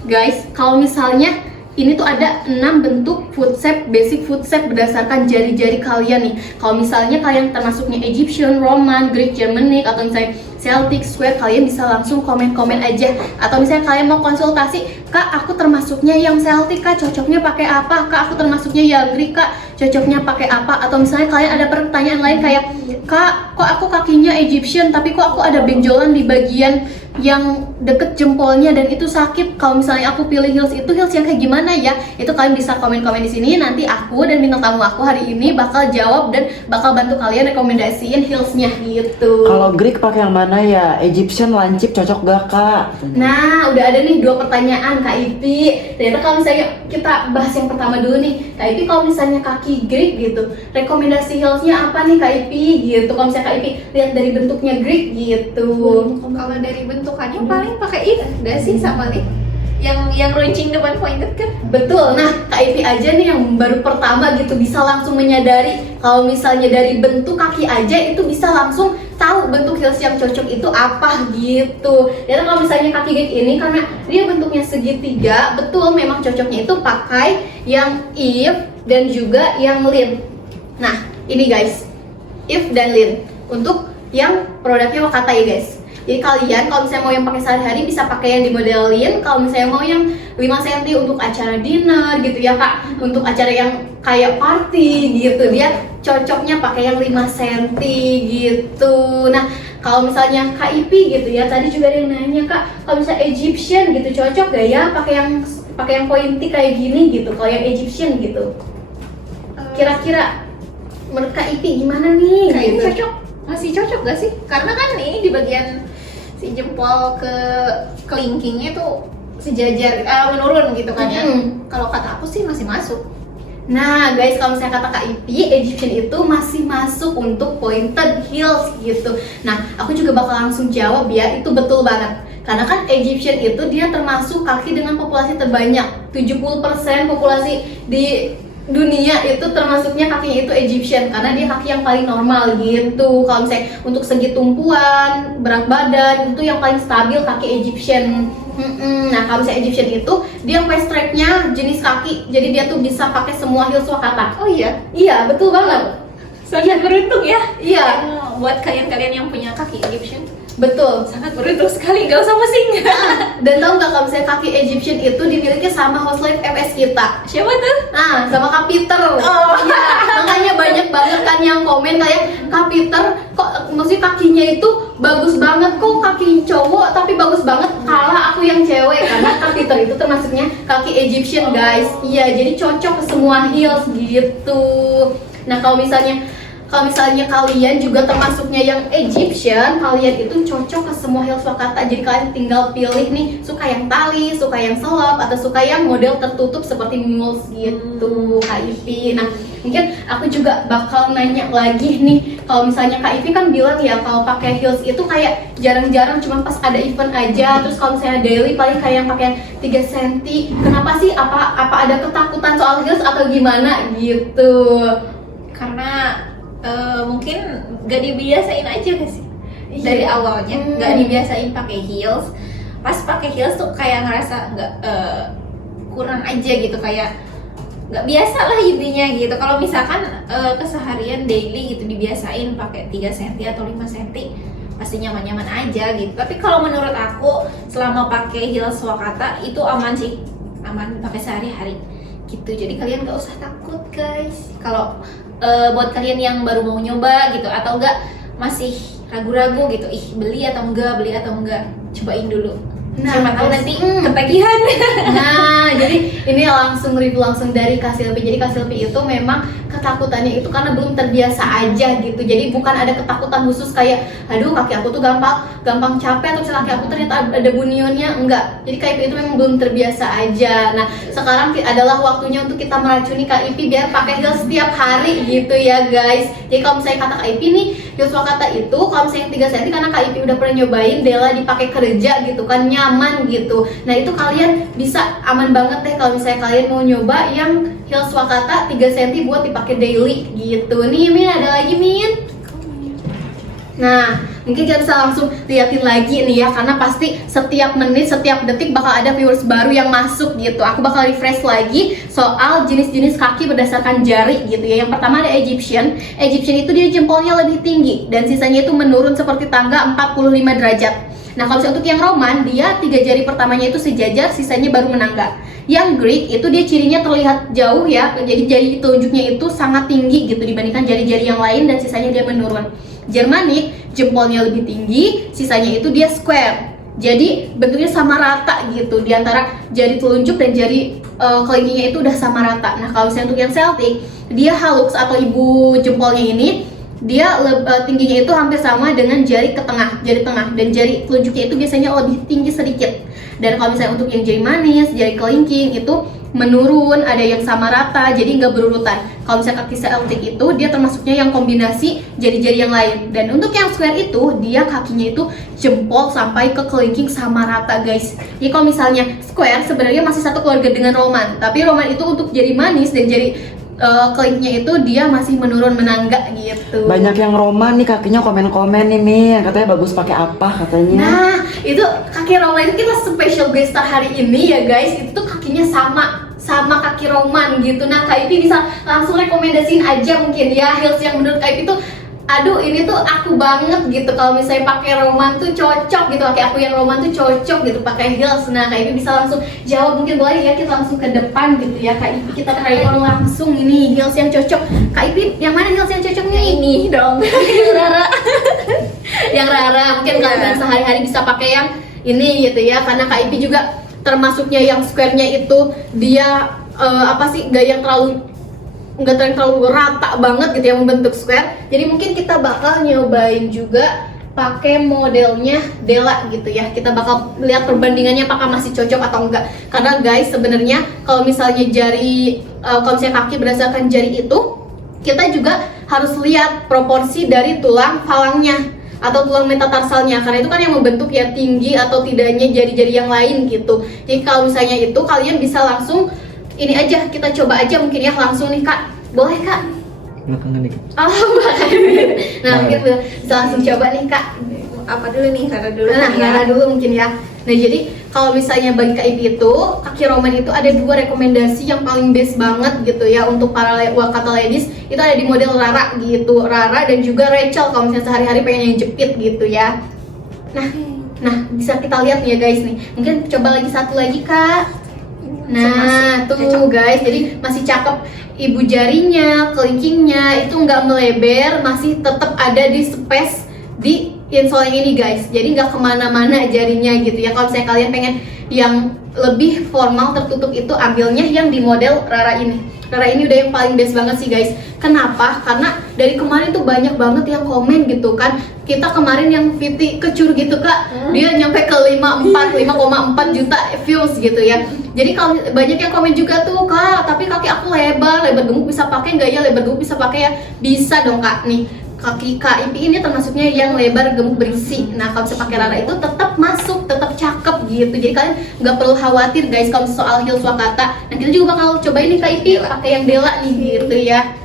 guys, kalau misalnya ini tuh ada 6 bentuk foot shape, basic foot shape berdasarkan jari-jari kalian nih. Kalau misalnya kalian termasuknya Egyptian, Roman, Greek, Germanic, atau misalnya Celtic, Square, kalian bisa langsung komen-komen aja. Atau misalnya kalian mau konsultasi, Kak, aku termasuknya yang Celtic, Kak, cocoknya pakai apa? Kak, aku termasuknya yang Greek, Kak, cocoknya pakai apa? Atau misalnya kalian ada pertanyaan lain kayak, Kak, kok aku kakinya Egyptian, tapi kok aku ada benjolan di bagian yang deket jempolnya dan itu sakit. Kalau misalnya aku pilih heels itu heels yang kayak gimana ya? Itu kalian bisa komen-komen di sini. Nanti aku dan bintang tamu aku hari ini bakal jawab dan bakal bantu kalian rekomendasiin heelsnya gitu. Kalau Greek pakai yang mana ya? Egyptian lancip cocok gak Kak? Nah, udah ada nih 2 pertanyaan Kak Ipi. Ternyata kalau misalnya kita bahas yang pertama dulu nih, Kak Ipi kalau misalnya kaki Greek gitu, rekomendasi heelsnya apa nih Kak Ipi gitu? Kalau misalnya Kak Ipi lihat dari bentuknya Greek gitu. Kalau dari bentukannya paling pakai ini udah sih sama nih. Yang runcing depan pointed kan? Betul. Nah, Kak Ivi aja nih yang baru pertama gitu bisa langsung menyadari kalau misalnya dari bentuk kaki aja itu bisa langsung tahu bentuk heels yang cocok itu apa gitu. Dan kalau misalnya kaki Greek ini karena dia bentuknya segitiga, betul memang cocoknya itu pakai yang if dan juga yang lin. Nah, ini guys, if dan lin untuk yang produknya Wakata ya guys. Jadi kalian kalau misalnya mau yang pakai sehari-hari bisa pakai yang dimodelin. Kalau misalnya mau yang 5 cm untuk acara dinner gitu ya Kak, untuk acara yang kayak party gitu, dia cocoknya pakai yang 5 cm gitu. Nah, kalau misalnya Kak Ipi gitu ya, tadi juga ada yang nanya Kak, kalau misalnya Egyptian gitu cocok gak ya pakai yang pointy kayak gini gitu, kalau yang Egyptian gitu. Kira-kira menurut Kak Ipi gimana nih? Kayaknya Gitu. cocok, masih cocok gak sih? Karena kan ini di bagian si jempol ke kelingkingnya tuh sejajar, menurun gitu kan ya. Kalau kata aku sih masih masuk. Nah guys, kalau misalnya kata Kak Ipi, Egyptian itu masih masuk untuk pointed heels gitu. Nah, aku juga bakal langsung jawab ya, itu betul banget. Karena kan Egyptian itu dia termasuk kaki dengan populasi terbanyak. 70% populasi di dunia itu termasuknya kakinya itu Egyptian karena dia kaki yang paling normal gitu. Kalau misalnya untuk segi tumpuan, berat badan itu yang paling stabil kaki Egyptian. Nah kalau misalnya Egyptian itu dia waist strap-nya jenis kaki, jadi dia tuh bisa pakai semua heels Wakata. Oh iya, Iya betul banget. sangat beruntung ya. Iya Buat kalian-kalian yang punya kaki Egyptian, betul. sangat beruntung sekali, gak usah pusing. Dan tau nggak kalau misalnya kaki Egyptian itu dimiliki sama housewife MS kita. Siapa tuh? Nah, sama Kak Peter. Oh. Iya, makanya banyak banget kan yang komen kayak Kak Peter kok maksudnya kakinya itu bagus banget, kok kaki cowok tapi bagus banget kalah aku yang cewek. Karena Kak Peter itu termasuknya kaki Egyptian guys. Iya, jadi cocok ke semua heels gitu. Nah, kalau misalnya kalian juga termasuknya yang Egyptian, kalian itu cocok ke semua heels Wakata. Jadi kalian tinggal pilih nih, suka yang tali, suka yang selop, atau suka yang model tertutup seperti mules gitu, Kak Ivi. Nah, mungkin aku juga bakal nanya lagi nih, kalau misalnya Kak Ivi kan bilang ya kalau pakai heels itu kayak jarang-jarang, cuma pas ada event aja. Terus kalau misalnya daily paling kayak yang pakai 3 cm. Kenapa sih? Apa ada ketakutan soal heels atau gimana gitu? Karena mungkin gak dibiasain aja gak sih? Iya. Dari awalnya gak dibiasain pakai heels. Pas pakai heels tuh kayak ngerasa nggak kurang aja gitu, kayak nggak biasa lah intinya gitu. Kalau misalkan keseharian daily gitu dibiasain pakai 3 cm atau 5 cm pasti nyaman-nyaman aja gitu. Tapi kalau menurut aku selama pakai heels Wakata itu aman sih, aman pakai sehari-hari gitu. Jadi kalian nggak usah takut guys. Kalau buat kalian yang baru mau nyoba gitu atau enggak masih ragu-ragu gitu, beli atau enggak, cobain dulu. Nah, Siapa tahu guys, nanti ketagihan. Nah, jadi ini langsung review langsung dari Kak Silvi. Jadi Kak Silvi itu memang ketakutannya itu karena belum terbiasa aja gitu. Jadi bukan ada ketakutan khusus kayak aduh kaki aku tuh gampang capek atau kaki aku ternyata ada bunionnya, enggak. Jadi Kak Ipi itu memang belum terbiasa aja. Nah, sekarang adalah waktunya untuk kita meracuni Kak Ipi biar pakai heels setiap hari gitu ya, guys. Jadi kalau misalnya kata Kak Ipi nih, heels Wakata itu kalau misalnya 3 cm karena Kak Ipi udah pernah nyobain Della dipakai kerja gitu kan, nyaman gitu. Nah, itu kalian bisa aman banget deh kalau misalnya kalian mau nyoba yang heels Wakata 3 cm buat dipakai daily gitu. Nih Min, ada lagi Min. Nah, Mungkin kita bisa langsung liatin lagi nih ya, karena pasti setiap menit, setiap detik bakal ada viewers baru yang masuk gitu. Aku bakal refresh lagi soal jenis-jenis kaki berdasarkan jari gitu ya. Yang pertama ada Egyptian. Egyptian itu dia jempolnya lebih tinggi dan sisanya itu menurun seperti tangga 45 derajat. Nah kalau misalnya untuk yang Roman, dia 3 jari pertamanya itu sejajar, sisanya baru menangga. Yang Greek itu dia cirinya terlihat jauh ya, jadi jari telunjuknya itu sangat tinggi gitu dibandingkan jari-jari yang lain dan sisanya dia menurun. Germanic jempolnya lebih tinggi, sisanya itu dia square. Jadi bentuknya sama rata gitu di antara jari telunjuk dan jari kelingkingnya itu udah sama rata. Nah kalau misalnya untuk yang Celtic, dia hallux atau ibu jempolnya ini dia tingginya itu hampir sama dengan jari tengah dan jari telunjuknya itu biasanya lebih tinggi sedikit. Dan kalau misalnya untuk yang jari manis, jari kelingking itu menurun, ada yang sama rata, jadi nggak berurutan. Kalau misalnya kaki Celtic itu dia termasuknya yang kombinasi jari-jari yang lain. Dan untuk yang square itu dia kakinya itu jempol sampai ke kelingking sama rata guys. Jadi kalau misalnya square sebenarnya masih satu keluarga dengan Roman, tapi Roman itu untuk jari manis dan jari kelingkingnya itu dia masih menurun menangga gitu. Banyak yang Roman nih kakinya komen-komen nih Mi, yang katanya bagus pakai apa katanya. Nah itu kaki Roman itu kita special guest star hari ini ya guys. Itu tuh kakinya sama kaki Roman gitu. Nah Kak Ipi bisa langsung rekomendasiin aja mungkin ya heels yang menurut Kak Ipi tuh aduh ini tuh aku banget gitu. Kalau misalnya pakai Roman tuh cocok gitu, pakai aku yang Roman tuh cocok gitu pakai heels. Nah Kak Ipi bisa langsung jawab, mungkin boleh ya kita langsung ke depan gitu ya Kak Ipi, kita try on langsung ini heels yang cocok. Kak Ipi yang mana heels yang cocoknya? Ini dong. Rara. Yang Rara mungkin kalau yang sehari-hari bisa pakai yang ini gitu ya, karena Kak Ipi juga termasuknya yang square-nya itu dia nggak terlalu rata banget gitu ya membentuk square. Jadi mungkin kita bakal nyobain juga pakai modelnya Della gitu ya. Kita bakal lihat perbandingannya apakah masih cocok atau enggak. Karena guys sebenarnya kalau misalnya kalau misalnya kaki berdasarkan jari itu, kita juga harus lihat proporsi dari tulang falangnya atau tulang metatarsalnya, karena itu kan yang membentuk ya tinggi atau tidaknya jari-jari yang lain gitu. Jadi kalau misalnya itu kalian bisa langsung ini aja, kita coba aja mungkin ya langsung nih Kak, boleh Kak? Belakangan dikit. Oh bahkan. Nah mungkin bisa langsung coba nih Kak. Apa dulu nih? Karena dulu Nah ya. Rara dulu mungkin ya. Nah jadi kalau misalnya bagi Kak Ipi itu kaki Roman itu ada 2 rekomendasi yang paling best banget gitu ya untuk para Wakata ladies. Itu ada di model Rara gitu, Rara dan juga Rachel kalau misalnya sehari-hari pengen yang jepit gitu ya. Nah bisa kita lihat nih ya guys nih. Mungkin coba lagi satu lagi Kak. Nah tuh guys, jadi masih cakep ibu jarinya, kelingkingnya itu nggak melebar, masih tetap ada di space di insole ini guys. Jadi nggak kemana-mana jarinya gitu ya. Kalau misalnya kalian pengen yang lebih formal tertutup itu ambilnya yang di model Rara ini. Rara ini udah yang paling best banget sih guys. Kenapa? Karena dari kemarin tuh banyak banget yang komen gitu kan. Kita kemarin yang Viti kecur gitu Kak, dia nyampe ke 5,4 juta views gitu ya. Jadi kalau banyak yang komen juga tuh Kak, tapi kaki aku lebar gemuk bisa pakai nggak ya? Lebar gemuk bisa pakai ya? Bisa dong Kak. Nih kaki Kak Ipi ini termasuknya yang lebar gemuk berisi. Nah kalau bisa pakai Rara itu tetap masuk, tetap cakep gitu. Jadi kalian nggak perlu khawatir guys kalau soal heels Wakata. Nah kita juga bakal cobain nih Kak Ipi pakai yang Della nih gitu ya.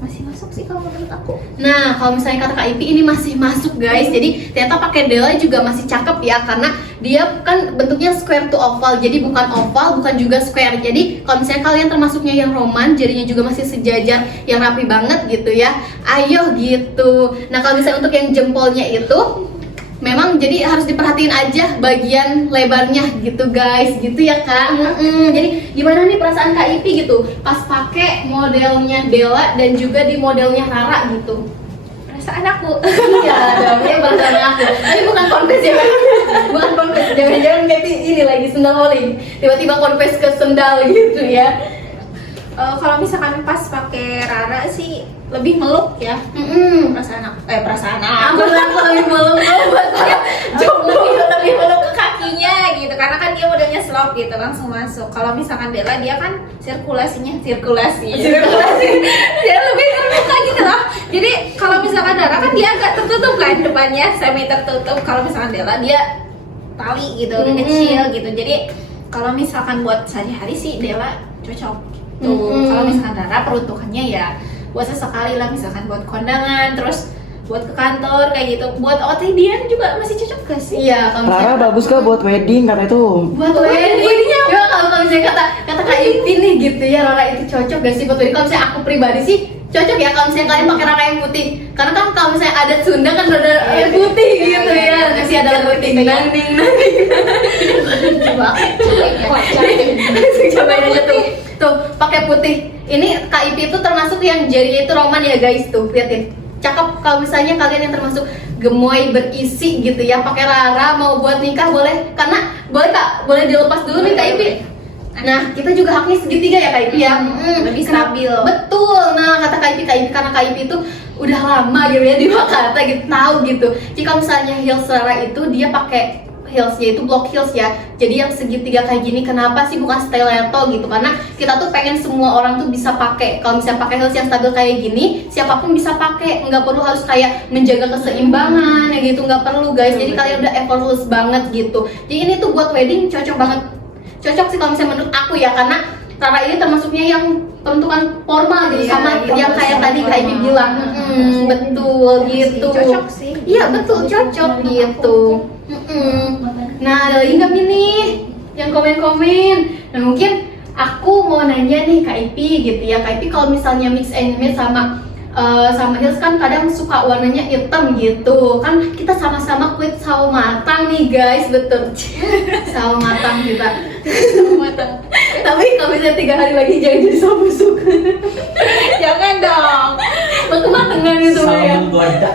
Masih masuk sih kalau menurut aku. Nah kalau misalnya kata Kak Ipi ini masih masuk guys. Jadi ternyata pakai Della juga masih cakep ya, karena dia kan bentuknya square to oval. Jadi bukan oval, bukan juga square. Jadi kalau misalnya kalian termasuknya yang Roman, jarinya juga masih sejajar, yang rapi banget gitu ya, ayo gitu. Nah kalau misalnya untuk yang jempolnya itu memang jadi harus diperhatiin aja bagian lebarnya gitu guys, gitu ya Kak. Jadi gimana nih perasaan Kak Ipi gitu pas pakai modelnya Della dan juga di modelnya Rara gitu? Perasaan aku. Iya, namanya perasaan aku. Tapi bukan confess ya, bukan confess. Jangan-jangan Kak Ipi ini lagi sendal holding, tiba-tiba confess ke sendal gitu ya. Kalau misalkan pas pakai Rara sih lebih meluk ya. Perasaan aku. Aku lebih meluk lebih meluk ke kakinya gitu, karena kan dia modelnya slope gitu, langsung masuk. Kalau misalkan Della dia kan sirkulasi dia lebih terbuka gitu loh. Jadi kalau misalkan Rara kan dia agak tertutup kan depannya, semi tertutup. Kalau misalkan Della dia tali gitu, kecil gitu. Jadi kalau misalkan buat sehari-hari sih Della cocok tuh. Kalau misalkan Rara peruntukannya ya buat sesekali lah, misalkan buat kondangan, terus buat ke kantor kayak gitu. Buat OTD-an juga masih cocok gak sih? Iya, kalau misalnya Rara bagus kah buat wedding kata itu? buat wedding. Coba kalau misalnya kata Kak Ipi nih gitu ya, Rara itu cocok gak sih buat wedding? Kalau misalnya aku pribadi sih cocok ya kalau misalnya kalian pakai Rara yang putih. Karena kan kalau misalnya adat Sunda kan rada putih gitu ya. Masih ada lagu ting nang ning nang. Coba Cobain aja tuh. Tuh, pakai putih. Ini Kak Ipi itu termasuk yang jarinya itu roman ya guys, tuh liatin. Cakep kalau misalnya kalian yang termasuk gemoy berisi gitu ya, pakai Rara mau buat nikah boleh. Karena boleh Kak, boleh dilepas dulu nih Kak Ipi. Nah, kita juga haknya segitiga ya Kak Ipi ya. Lebih Kenapa? stabil. Betul. Nah, kata Kak Ipi karena Kak Ipi itu udah lama gitu ya di Jakarta gitu, tahu gitu. Jika misalnya heels Rara itu dia pakai heelsnya itu block heels ya, jadi yang segitiga kayak gini. Kenapa sih bukan stiletto gitu? Karena kita tuh pengen semua orang tuh bisa pakai. Kalau misalnya pakai heels yang stabil kayak gini, siapapun bisa pakai, nggak perlu harus kayak menjaga keseimbangan ya gitu, nggak perlu guys. Jadi kalian udah effortless banget gitu. Jadi ini tuh buat wedding cocok banget, cocok sih kalau misalnya menurut aku ya, karena Rara ini termasuknya yang peruntukan formal gitu, Iya, sama iya, yang kayak sama tadi formal. Kak Ibi bilang. Betul gitu. Cocok sih. Iya betul, cocok gitu. Nah, ada lagi nggak nih yang komen-komen? Nah, mungkin aku mau nanya nih Kak Ipi gitu ya. Kak Ipi kalau misalnya mix and match sama heels kan kadang suka warnanya hitam gitu. Kan kita sama-sama kulit sawo matang nih guys, betul. Sawo matang kita. Matang. Tapi kalau misalnya 3 hari lagi jangan jadi sawo busuk. Jangan dong. Kematangan itu ya. Sambal goda.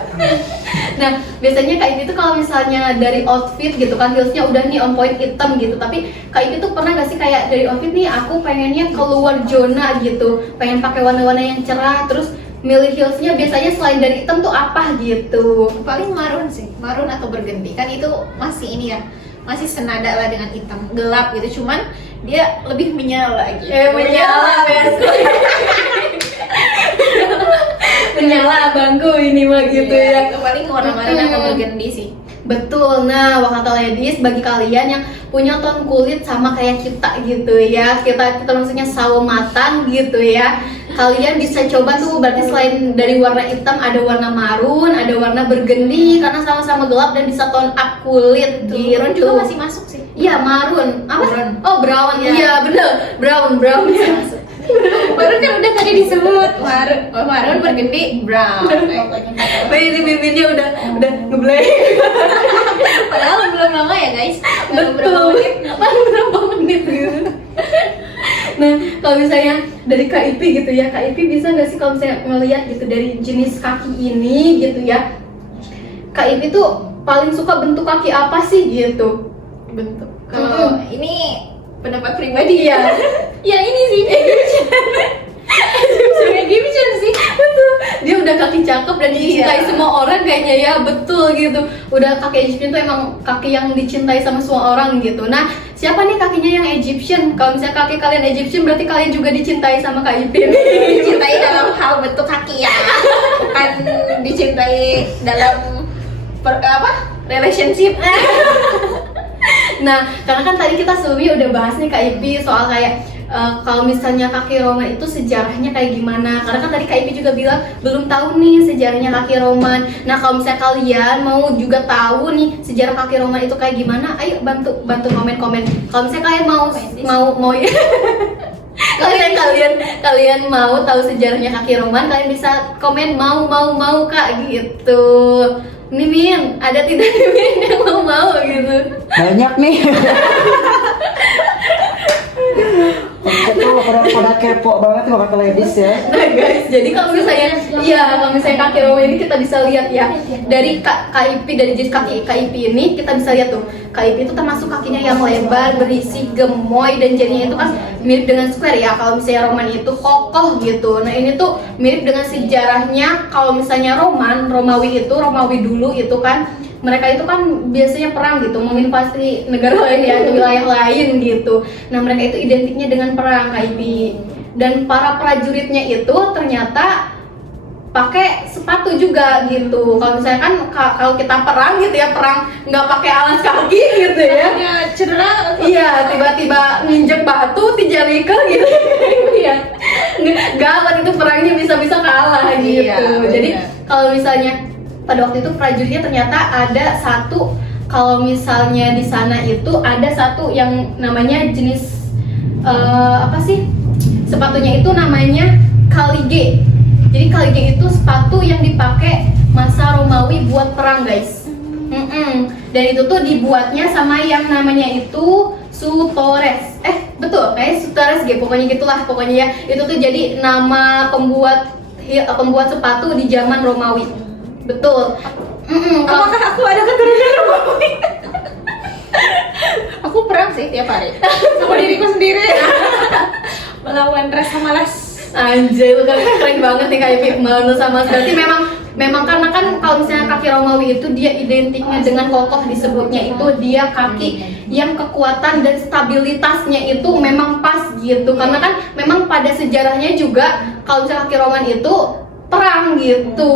Nah, biasanya Kak Ipi tuh kalau misalnya dari outfit gitu kan, heelsnya udah nih on point hitam gitu. Tapi Kak Ipi tuh pernah gak sih kayak dari outfit nih aku pengennya keluar zona gitu, pengen pakai warna-warna yang cerah, terus milih heelsnya biasanya selain dari hitam tuh apa gitu? Paling marun sih, marun atau burgundy. Kan itu masih ini ya, masih senada lah dengan hitam gelap gitu. Cuman dia lebih menyala gitu. Menyala best. Menyala abangku ini mah gitu ya. Itu paling warna marun atau burgundy sih. Betul. Nah, Wakata Ladies, bagi kalian yang punya tone kulit sama kayak kita gitu ya, kita maksudnya sawo matang gitu ya, kalian bisa coba tuh. Berarti selain dari warna hitam ada warna marun, ada warna burgundy, karena sama-sama gelap dan bisa tone up kulit gitu. Marun juga masih masuk sih. Iya, marun. Apa? Brown. Oh, brown. Iya. Iya, bener. Brown ya. Marun kan udah tadi disebut marun, marun burgundy, brown. Ini bibirnya udah ngeblank. Padahal belum lama ya guys. Baru berapa Betul. menit. Baru berapa menit gitu. Nah, kalau misalnya dari Kak Ipi gitu ya, Kak Ipi bisa nggak sih kalau misalnya ngelihat gitu dari jenis kaki ini gitu ya, Kak Ipi tuh paling suka bentuk kaki apa sih gitu? Bentuk. Kalau ini pendapat pribadi Iya. ya ini sih Egyptian sih. Betul. Dia udah kaki cakep dan dicintai Iya. semua orang kayaknya ya, betul gitu. Udah kaki Egyptian tuh emang kaki yang dicintai sama semua orang gitu. Nah, siapa nih kakinya yang Egyptian? Kalau misalnya kaki kalian Egyptian berarti kalian juga dicintai sama Kak Ipin. Dicintai dalam hal bentuk kaki ya, bukan dicintai dalam relationship. Nah, karena kan tadi kita sebelumnya udah bahas nih Kak Ipi soal kayak kalau misalnya kaki Roman itu sejarahnya kayak gimana. Karena kan tadi Kak Ipi juga bilang belum tahu nih sejarahnya kaki Roman. Nah, kalau misalnya kalian mau juga tahu nih sejarah kaki Roman itu kayak gimana, ayo bantu komen-komen. Kalau misalnya kalian mau ya. Kalau misalnya kalian mau tahu sejarahnya kaki Roman, kalian bisa komen mau Kak gitu. Nih Min, ada tidak nih Min yang mau gitu? Banyak nih. Itu pada kepo banget Wakata Ladies ya. Nah guys, jadi kalau misalnya kaki Roman ini kita bisa lihat ya dari KIP, dari jenis kaki KIP ini kita bisa lihat tuh KIP itu termasuk kakinya yang lebar, berisi, gemoy, dan jadinya itu kan mirip dengan square ya. Kalau misalnya Roman itu kokoh gitu. Nah ini tuh mirip dengan sejarahnya. Kalau misalnya Romawi dulu itu kan mereka itu kan biasanya perang gitu, menginvasi negara lain ya, ke wilayah lain gitu. Nah mereka itu identiknya dengan perang KIP. Dan para prajuritnya itu ternyata pakai sepatu juga gitu. Kalau misalnya kan kalau kita perang gitu ya, perang nggak pakai alas kaki gitu ya. Ya cedera. Iya, tiba-tiba nginjek batu, tijarika gitu. Iya. Gawat itu perangnya bisa kalah gitu. Iya, Jadi benar. kalau misalnya pada waktu itu prajuritnya ternyata ada satu, kalau misalnya di sana itu ada satu yang namanya jenis apa sih, sepatunya itu namanya Kalige. Jadi Kalige itu sepatu yang dipakai masa Romawi buat perang guys. Dan itu tuh dibuatnya sama yang namanya itu Sutores. Betul, kayak Sutores gitu, pokoknya gitulah pokoknya ya. Itu tuh jadi nama pembuat sepatu di zaman Romawi. Betul. Apakah aku ada keturunan Romawi? Aku perang sih tiap hari sama diriku sendiri melawan rasa malas. Anjay, lu kan keren banget nih kayak melawan rasa malas. Berarti memang karena kan kalau misalnya kaki Romawi itu dia identiknya dengan kokoh, disebutnya itu dia kaki yang kekuatan dan stabilitasnya itu memang pas gitu. Karena kan memang pada sejarahnya juga kalau misalnya kaki Roman itu perang gitu.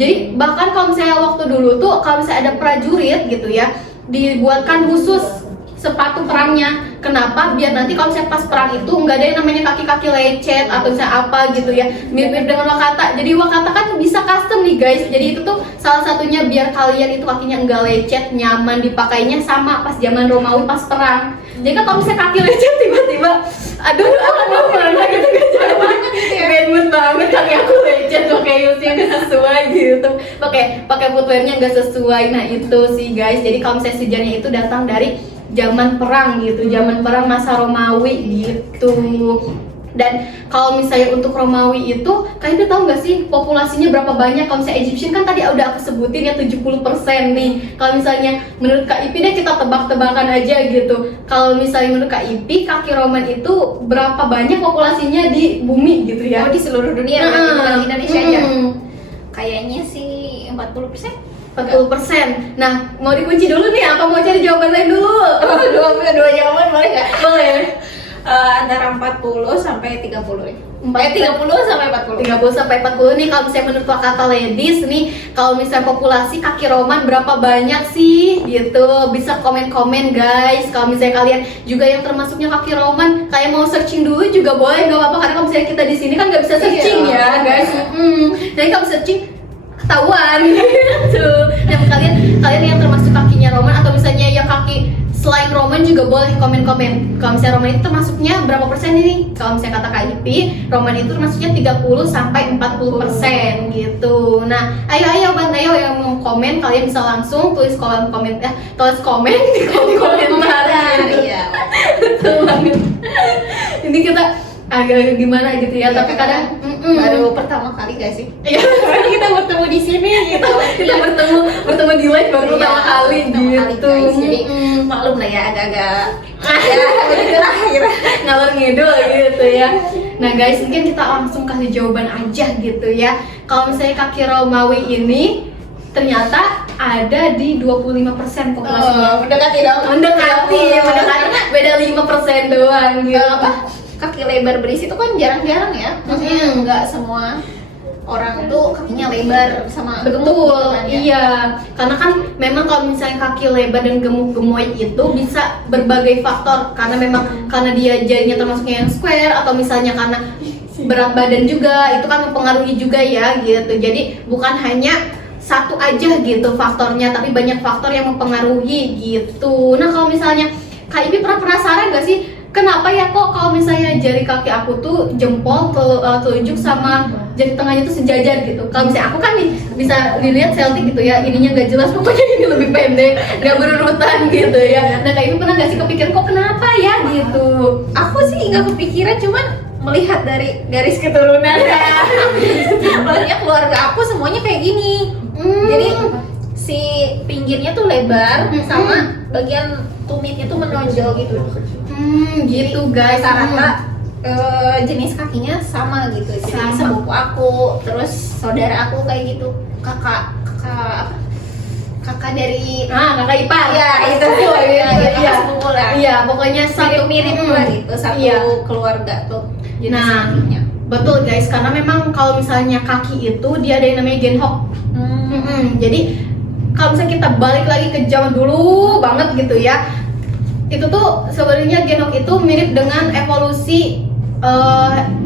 Jadi bahkan kalau misalnya waktu dulu tuh kalau misalnya ada prajurit gitu ya, dibuatkan khusus sepatu perangnya. Kenapa? Biar nanti kalau misalnya pas perang itu nggak ada yang namanya kaki-kaki lecet atau misalnya apa gitu ya. Mirip-mirip dengan Wakata. Jadi Wakata kan bisa custom nih guys. Jadi itu tuh salah satunya biar kalian itu kakinya nggak lecet, nyaman dipakainya sama pas zaman Romawi pas perang. Jadi kan kalau misalnya kaki lecet tiba-tiba, aduh aku mau mana gitu gak jalan. Bad mood banget kaki aku lecet, pakai heelsnya nggak sesuai gitu. Pakai footwearnya nggak sesuai. Nah itu sih guys. Jadi kalau misalnya sejarahnya itu datang dari zaman perang gitu, zaman perang masa Romawi gitu. Dan kalau misalnya untuk Romawi itu, kalian tahu nggak sih populasinya berapa banyak? Kalau misalnya Egyptian kan tadi udah aku sebutin ya 70% nih. Kalau misalnya menurut Kak Ipi deh kita tebak-tebakan aja gitu. Kalau misalnya menurut Kak Ipi, kaki Roman itu berapa banyak populasinya di bumi gitu ya? Oh, di seluruh dunia berarti bukan di Indonesia aja. Kayaknya sih 40%. 40%. Nah, mau dikunci dulu nih apa mau cari jawaban lain dulu? Dua jawaban boleh nggak? Boleh. Antara 40 sampai 30 ya. 30 sampai 40. 30 sampai 40 nih kalau misalnya menurut kata ladies nih, kalau misalnya populasi kaki Roman berapa banyak sih gitu, bisa komen-komen guys. Kalau misalnya kalian juga yang termasuknya kaki Roman, kayak mau searching dulu juga boleh, nggak apa-apa, karena kalau misalnya kita di sini kan nggak bisa searching ya guys. Jadi kalau searching ketahuan gitu. Nah kalian yang termasuk kakinya Roman atau misalnya yang kaki selain Roman juga boleh komen-komen. Kalau misalnya Roman itu termasuknya berapa persen ini? Kalau misalnya kata Kak Ipi, Roman itu termasuknya 30 sampai 40% gitu. Nah, ayo yang mau komen kalian bisa langsung tulis komen di kolom komentar. Iya. Betul banget. Ini kita agak gimana gitu ya, Iya, tapi kadang baru pertama kali gak sih? Iya, kita bertemu di sini gitu. kita bertemu di live baru pertama kali gitu. Guys. Jadi maklum lah ya, agak-agak ya begitulah gitu. Ngalor ngidul gitu ya. Nah guys, mungkin kita langsung kasih jawaban aja gitu ya. Kalau misalnya kaki Romawi ini ternyata ada di 25% populasinya. Mendekati dong. Mendekati, beda 5% doang gitu. Kaki lebar berisi itu kan jarang-jarang ya. Maksudnya nggak semua orang tuh kakinya lebar sama gemuk Betul, gitu kan, ya. iya. Karena kan memang kalau misalnya kaki lebar dan gemuk-gemoy itu bisa berbagai faktor. Karena dia jadinya termasuknya yang square, atau misalnya karena berat badan juga, itu kan mempengaruhi juga ya gitu. Jadi bukan hanya satu aja gitu faktornya, tapi banyak faktor yang mempengaruhi gitu. Nah kalau misalnya Kak Ipi pernah penasaran gak sih, kenapa ya kok kalau misalnya jari kaki aku tuh jempol, telunjuk sama jari tengahnya tuh sejajar gitu. Kalau misalnya aku kan nih bisa dilihat Celtic gitu ya, ininya nggak jelas, pokoknya ini lebih pendek, nggak berurutan gitu ya. Nah Kak Ipi pernah nggak sih kepikiran kok kenapa ya gitu? Aku sih nggak kepikiran, cuman melihat dari garis keturunan banyak keluarga aku semuanya kayak gini. Jadi si pinggirnya tuh lebar sama bagian tumitnya tuh menonjol gitu. Gitu guys. Rata-rata jenis kakinya sama gitu. Jadi Sama. sepupu aku, terus saudara aku kayak gitu. Kakak dari Kakak ipar. ya itu Iya, kakak iya. sepupu lah. Iya, pokoknya satu Mirip-mirip lah gitu, satu Iya. keluarga tuh jenis Nah, kakinya. betul guys, karena memang kalau misalnya kaki itu dia ada yang namanya genhok. Jadi kalau misalnya kita balik lagi ke zaman dulu banget gitu ya, itu tuh sebenarnya genhok itu mirip dengan evolusi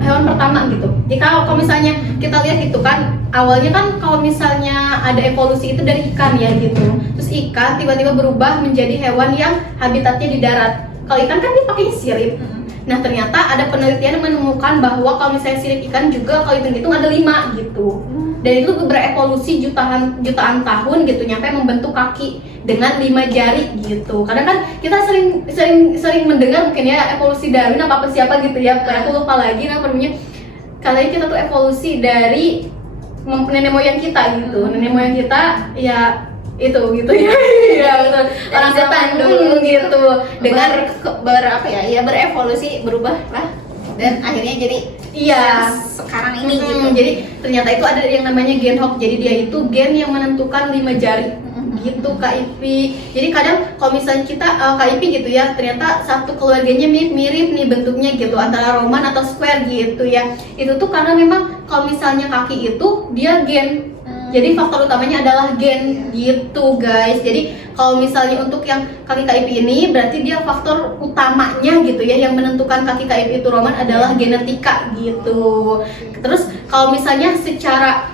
hewan pertama gitu. Jadi kalau misalnya kita lihat gitu kan, awalnya kan kalau misalnya ada evolusi itu dari ikan ya gitu. Terus ikan tiba-tiba berubah menjadi hewan yang habitatnya di darat. Kalau ikan kan dia pakai sirip. Nah ternyata ada penelitian yang menemukan bahwa kalau misalnya sirip ikan juga kalau hitung-hitung ada 5 gitu. Dan itu berevolusi jutaan tahun gitu nyampe membentuk kaki dengan 5 jari gitu. Kadang kan kita sering mendengar mungkin ya evolusi Darwin apa siapa gitu ya. Aku lupa lagi namanya. Kali kita tuh evolusi dari nenek moyang kita gitu. Nenek moyang kita ya itu gitu ya. Iya betul. Orang setan dulu gitu. Dengan berevolusi, berubah lah, dan akhirnya jadi iya sekarang ini gitu. Jadi ternyata itu ada yang namanya gen hock. Jadi dia itu gen yang menentukan 5 jari gitu Kak Ipi. Jadi kadang kalau misalnya kita Kak Ipi gitu ya, ternyata satu keluarganya mirip nih bentuknya gitu, antara roman atau square gitu ya. Itu tuh karena memang kalau misalnya kaki itu dia gen. Jadi faktor utamanya adalah gen gitu guys. Jadi kalau misalnya untuk yang kaki KIP ini berarti dia faktor utamanya gitu ya, yang menentukan kaki KIP itu roman adalah genetika gitu. Terus kalau misalnya secara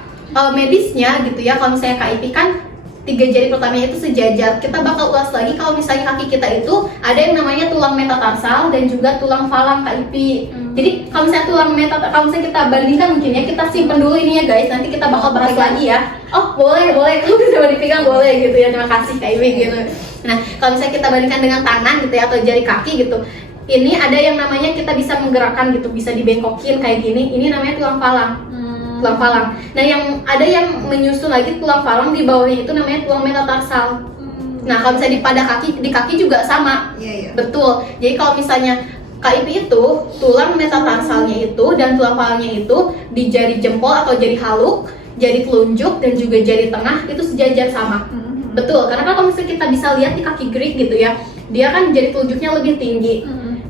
medisnya gitu ya, kalau misalnya KIP kan 3 jari pertamanya itu sejajar. Kita bakal ulas lagi kalau misalnya kaki kita itu ada yang namanya tulang metatarsal dan juga tulang falang KIP. Jadi kalau misalnya kalau misalnya kita bandingkan mungkin ya, kita simpen dulu ini ya guys. Nanti kita bakal bahas lagi ya. Oh boleh, kalau bisa dipegang boleh gitu ya. Terima kasih KIP gitu. Nah kalau misalnya kita bandingkan dengan tangan gitu ya, atau jari kaki gitu, ini ada yang namanya kita bisa menggerakkan gitu, bisa dibengkokin kayak gini. Ini namanya tulang falang. Tulang falang. Nah yang ada yang menyusul lagi tulang falang di bawahnya itu namanya tulang metatarsal. Nah kalau misalnya di kaki juga sama. Iya. Betul. Jadi kalau misalnya KIP itu tulang metatarsalnya itu dan tulang falangnya itu di jari jempol atau jari haluk, jari telunjuk dan juga jari tengah itu sejajar sama. Betul. Karena kalau misalnya kita bisa lihat di kaki Greek gitu ya, dia kan jari telunjuknya lebih tinggi.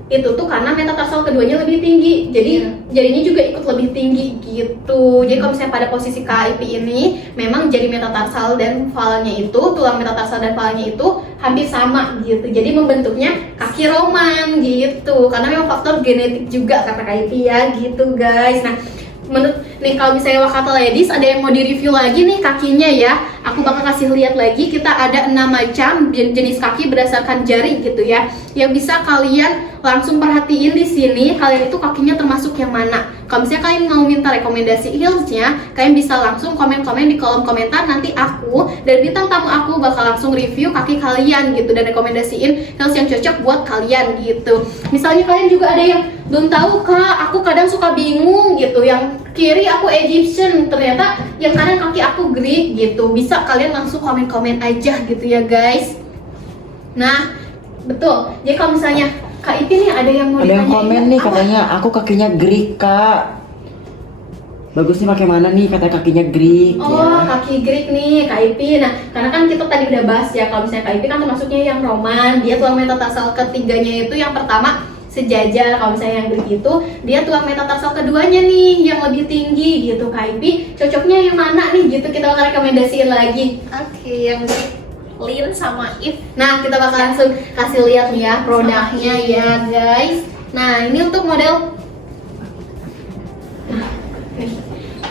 Itu tuh karena metatarsal keduanya lebih tinggi, jadi jarinya juga ikut lebih tinggi gitu. Jadi kalau misalnya pada posisi KIP ini memang jari metatarsal dan falangnya itu, tulang metatarsal dan falangnya itu hampir sama gitu. Jadi membentuknya kaki roman gitu, karena memang faktor genetik juga kata KIP ya gitu guys. Nah menurut nih kalau misalnya Wakata Ladies ada yang mau direview lagi nih kakinya ya, aku bakal kasih lihat lagi. Kita ada 6 macam jenis kaki berdasarkan jari gitu ya, yang bisa kalian langsung perhatiin di sini. Kalian itu kakinya termasuk yang mana? Kalau misalnya kalian mau minta rekomendasi heelsnya, kalian bisa langsung komen-komen di kolom komentar. Nanti aku dan bintang tamu aku bakal langsung review kaki kalian gitu dan rekomendasiin heels yang cocok buat kalian gitu. Misalnya kalian juga ada yang belum tahu Kak, aku kadang suka bingung gitu, yang kiri aku Egyptian, ternyata yang kanan kaki aku Greek gitu. Bisa kalian langsung komen-komen aja gitu ya guys. Nah betul, jadi kalau misalnya Kak Ipi nih ada yang mau Ada yang ditanyain, komen nih apa? katanya aku kakinya Greek Kak. Bagusnya pakai mana nih kata kakinya Greek Oh, ya. kaki Greek nih, Kak Ipi. Nah, karena kan kita tadi udah bahas ya, kalau misalnya Kak Ipi kan termasuknya yang roman. Dia tulang metatarsal ketiganya itu yang pertama sejajar. Kalau misalnya yang Greek itu, dia tulang metatarsal keduanya nih yang lebih tinggi gitu. Kak Ipi cocoknya yang mana nih gitu, kita bakal rekomendasiin lagi. Oke, yang Lin sama If. Nah, kita bakal langsung kasih lihat nih ya produknya ya guys. Nah, ini untuk model. Nah, nih.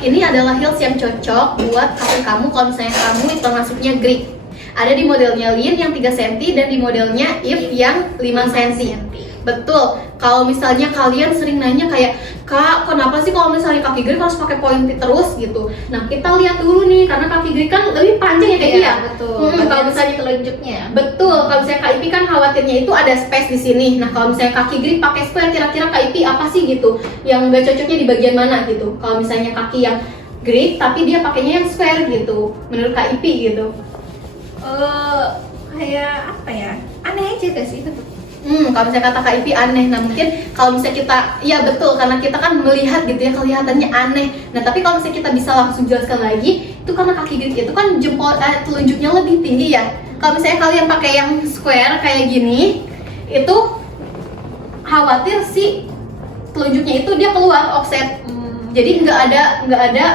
Ini adalah heels yang cocok buat kaki kamu kalau misalnya kamu termasuknya Greek. Ada di modelnya Lin yang 3 cm dan di modelnya If yang 5 cm. Betul. Kalau misalnya kalian sering nanya kayak, Kak, kenapa sih kalau misalnya kaki Greek harus pakai pointy terus gitu? Nah, kita lihat dulu nih, karena kaki Greek kan lebih panjang ya kayak Iya, betul. Kalau misalnya telunjuknya. betul, kalau misalnya Kak Ipi kan khawatirnya itu ada space di sini. Nah, kalau misalnya kaki Greek pakai square, kira-kira Kak Ipi apa sih gitu? Yang nggak cocoknya di bagian mana gitu? Kalau misalnya kaki yang Greek tapi dia pakainya yang square gitu, menurut Kak Ipi gitu? Kayak apa ya? Aneh aja gak sih itu? Kalau misalnya kata Kak Ipi aneh, nah mungkin kalau misalnya kita, iya betul, karena kita kan melihat gitu ya, kelihatannya aneh. Nah tapi kalau misalnya kita bisa langsung jelaskan lagi, itu karena kaki Greek itu kan jempol telunjuknya lebih tinggi ya. Kalau misalnya kalian pakai yang square kayak gini, itu khawatir si telunjuknya itu dia keluar offset. Jadi nggak ada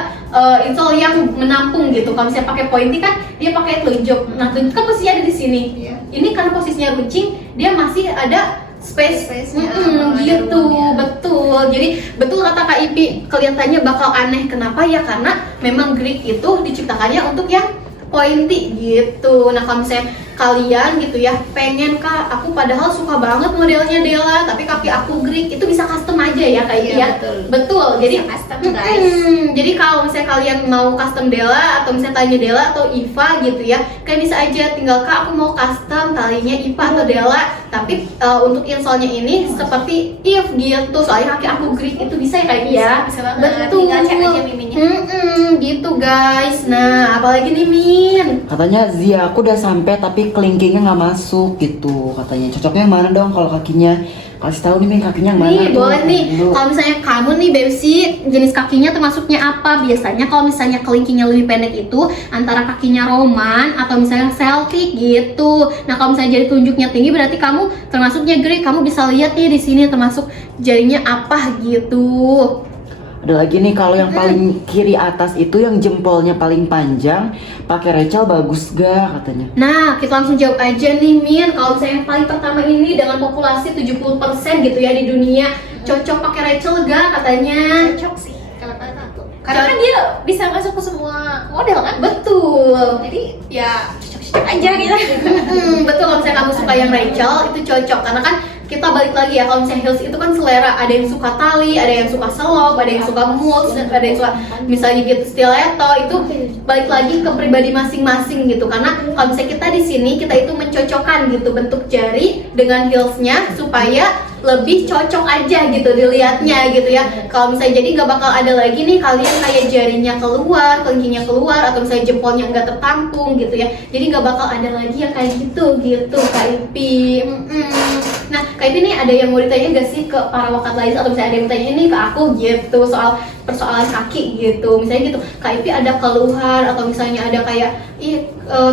insole yang menampung gitu. Kalau misalnya pakai pointy kan dia pakai telunjuk. Nah telunjuk kan posisinya ada di sini. Iya. Ini karena posisinya runcing, dia masih ada Space-nya, ada gitu, ruangnya. betul. Jadi betul kata Kak Ipi, kelihatannya bakal aneh. Kenapa ya? Karena memang Greek itu diciptakannya untuk yang pointy gitu. Nah kalau misalnya kalian gitu ya pengen Kak, aku padahal suka banget modelnya Della, tapi kaki aku Greek, itu bisa custom aja ya Kak Ipi Iya, ya. betul. Betul. Jadi Bisa custom, guys. jadi kalau misalnya kalian mau custom Della atau misalnya talinya Della atau Iva gitu ya, kalian bisa aja tinggal Kak aku mau custom talinya Iva atau Della, tapi untuk insole-nya ini seperti If gitu. Soalnya kaki aku Greek, itu bisa ya Kak Ipi ya. Bisa banget. Betul. Tinggal cek aja miminnya. Gitu guys. Nah, apalagi nih Min? Katanya Zia aku udah sampai tapi kelingkingnya nggak masuk gitu katanya. Cocoknya yang mana dong kalau kakinya? Kasih tahu nih Min, kakinya yang mana Nih, tuh? boleh nih. Dulu. Kalau misalnya kamu nih Bebsi, jenis kakinya termasuknya apa? Biasanya kalau misalnya kelingkingnya lebih pendek itu antara kakinya Roman atau misalnya Celtic gitu. Nah, kalau misalnya jari telunjuknya tinggi berarti kamu termasuknya Greek. Kamu bisa lihat nih di sini termasuk jarinya apa gitu. Ada lagi nih, kalau yang paling kiri atas itu yang jempolnya paling panjang, pakai Rachel bagus gak katanya? Nah, kita langsung jawab aja nih Min. Kalau misalnya yang paling pertama ini dengan populasi 70% gitu ya di dunia, cocok pakai Rachel gak katanya? Cocok sih kalau kata aku. Karena kan dia bisa masuk ke semua model kan. Betul. Jadi ya cocok-cocok aja gitu. Betul, kalau misalnya kamu suka yang Rachel itu cocok karena kan kita balik lagi ya, kalau misalnya heels itu kan selera, ada yang suka tali, ada yang suka selop, ada yang suka mulch, ada yang suka misalnya gitu stiletto, itu balik lagi ke pribadi masing-masing gitu. Karena kalau misalnya kita di sini kita itu mencocokkan gitu bentuk jari dengan heelsnya supaya lebih cocok aja gitu dilihatnya gitu ya. Kalau misalnya jadi nggak bakal ada lagi nih kalian kayak jarinya keluar, kelingkingnya keluar, atau misalnya jempolnya nggak tertampung gitu ya. Jadi nggak bakal ada lagi yang kayak gitu Kak Ipi. Nah Kak Ipi nih ada yang mau ditanya gak sih ke para wakat lain, atau misalnya ada yang tanya ini ke aku gitu soal persoalan kaki gitu, misalnya gitu Kak Ipi ada keluhan atau misalnya ada kayak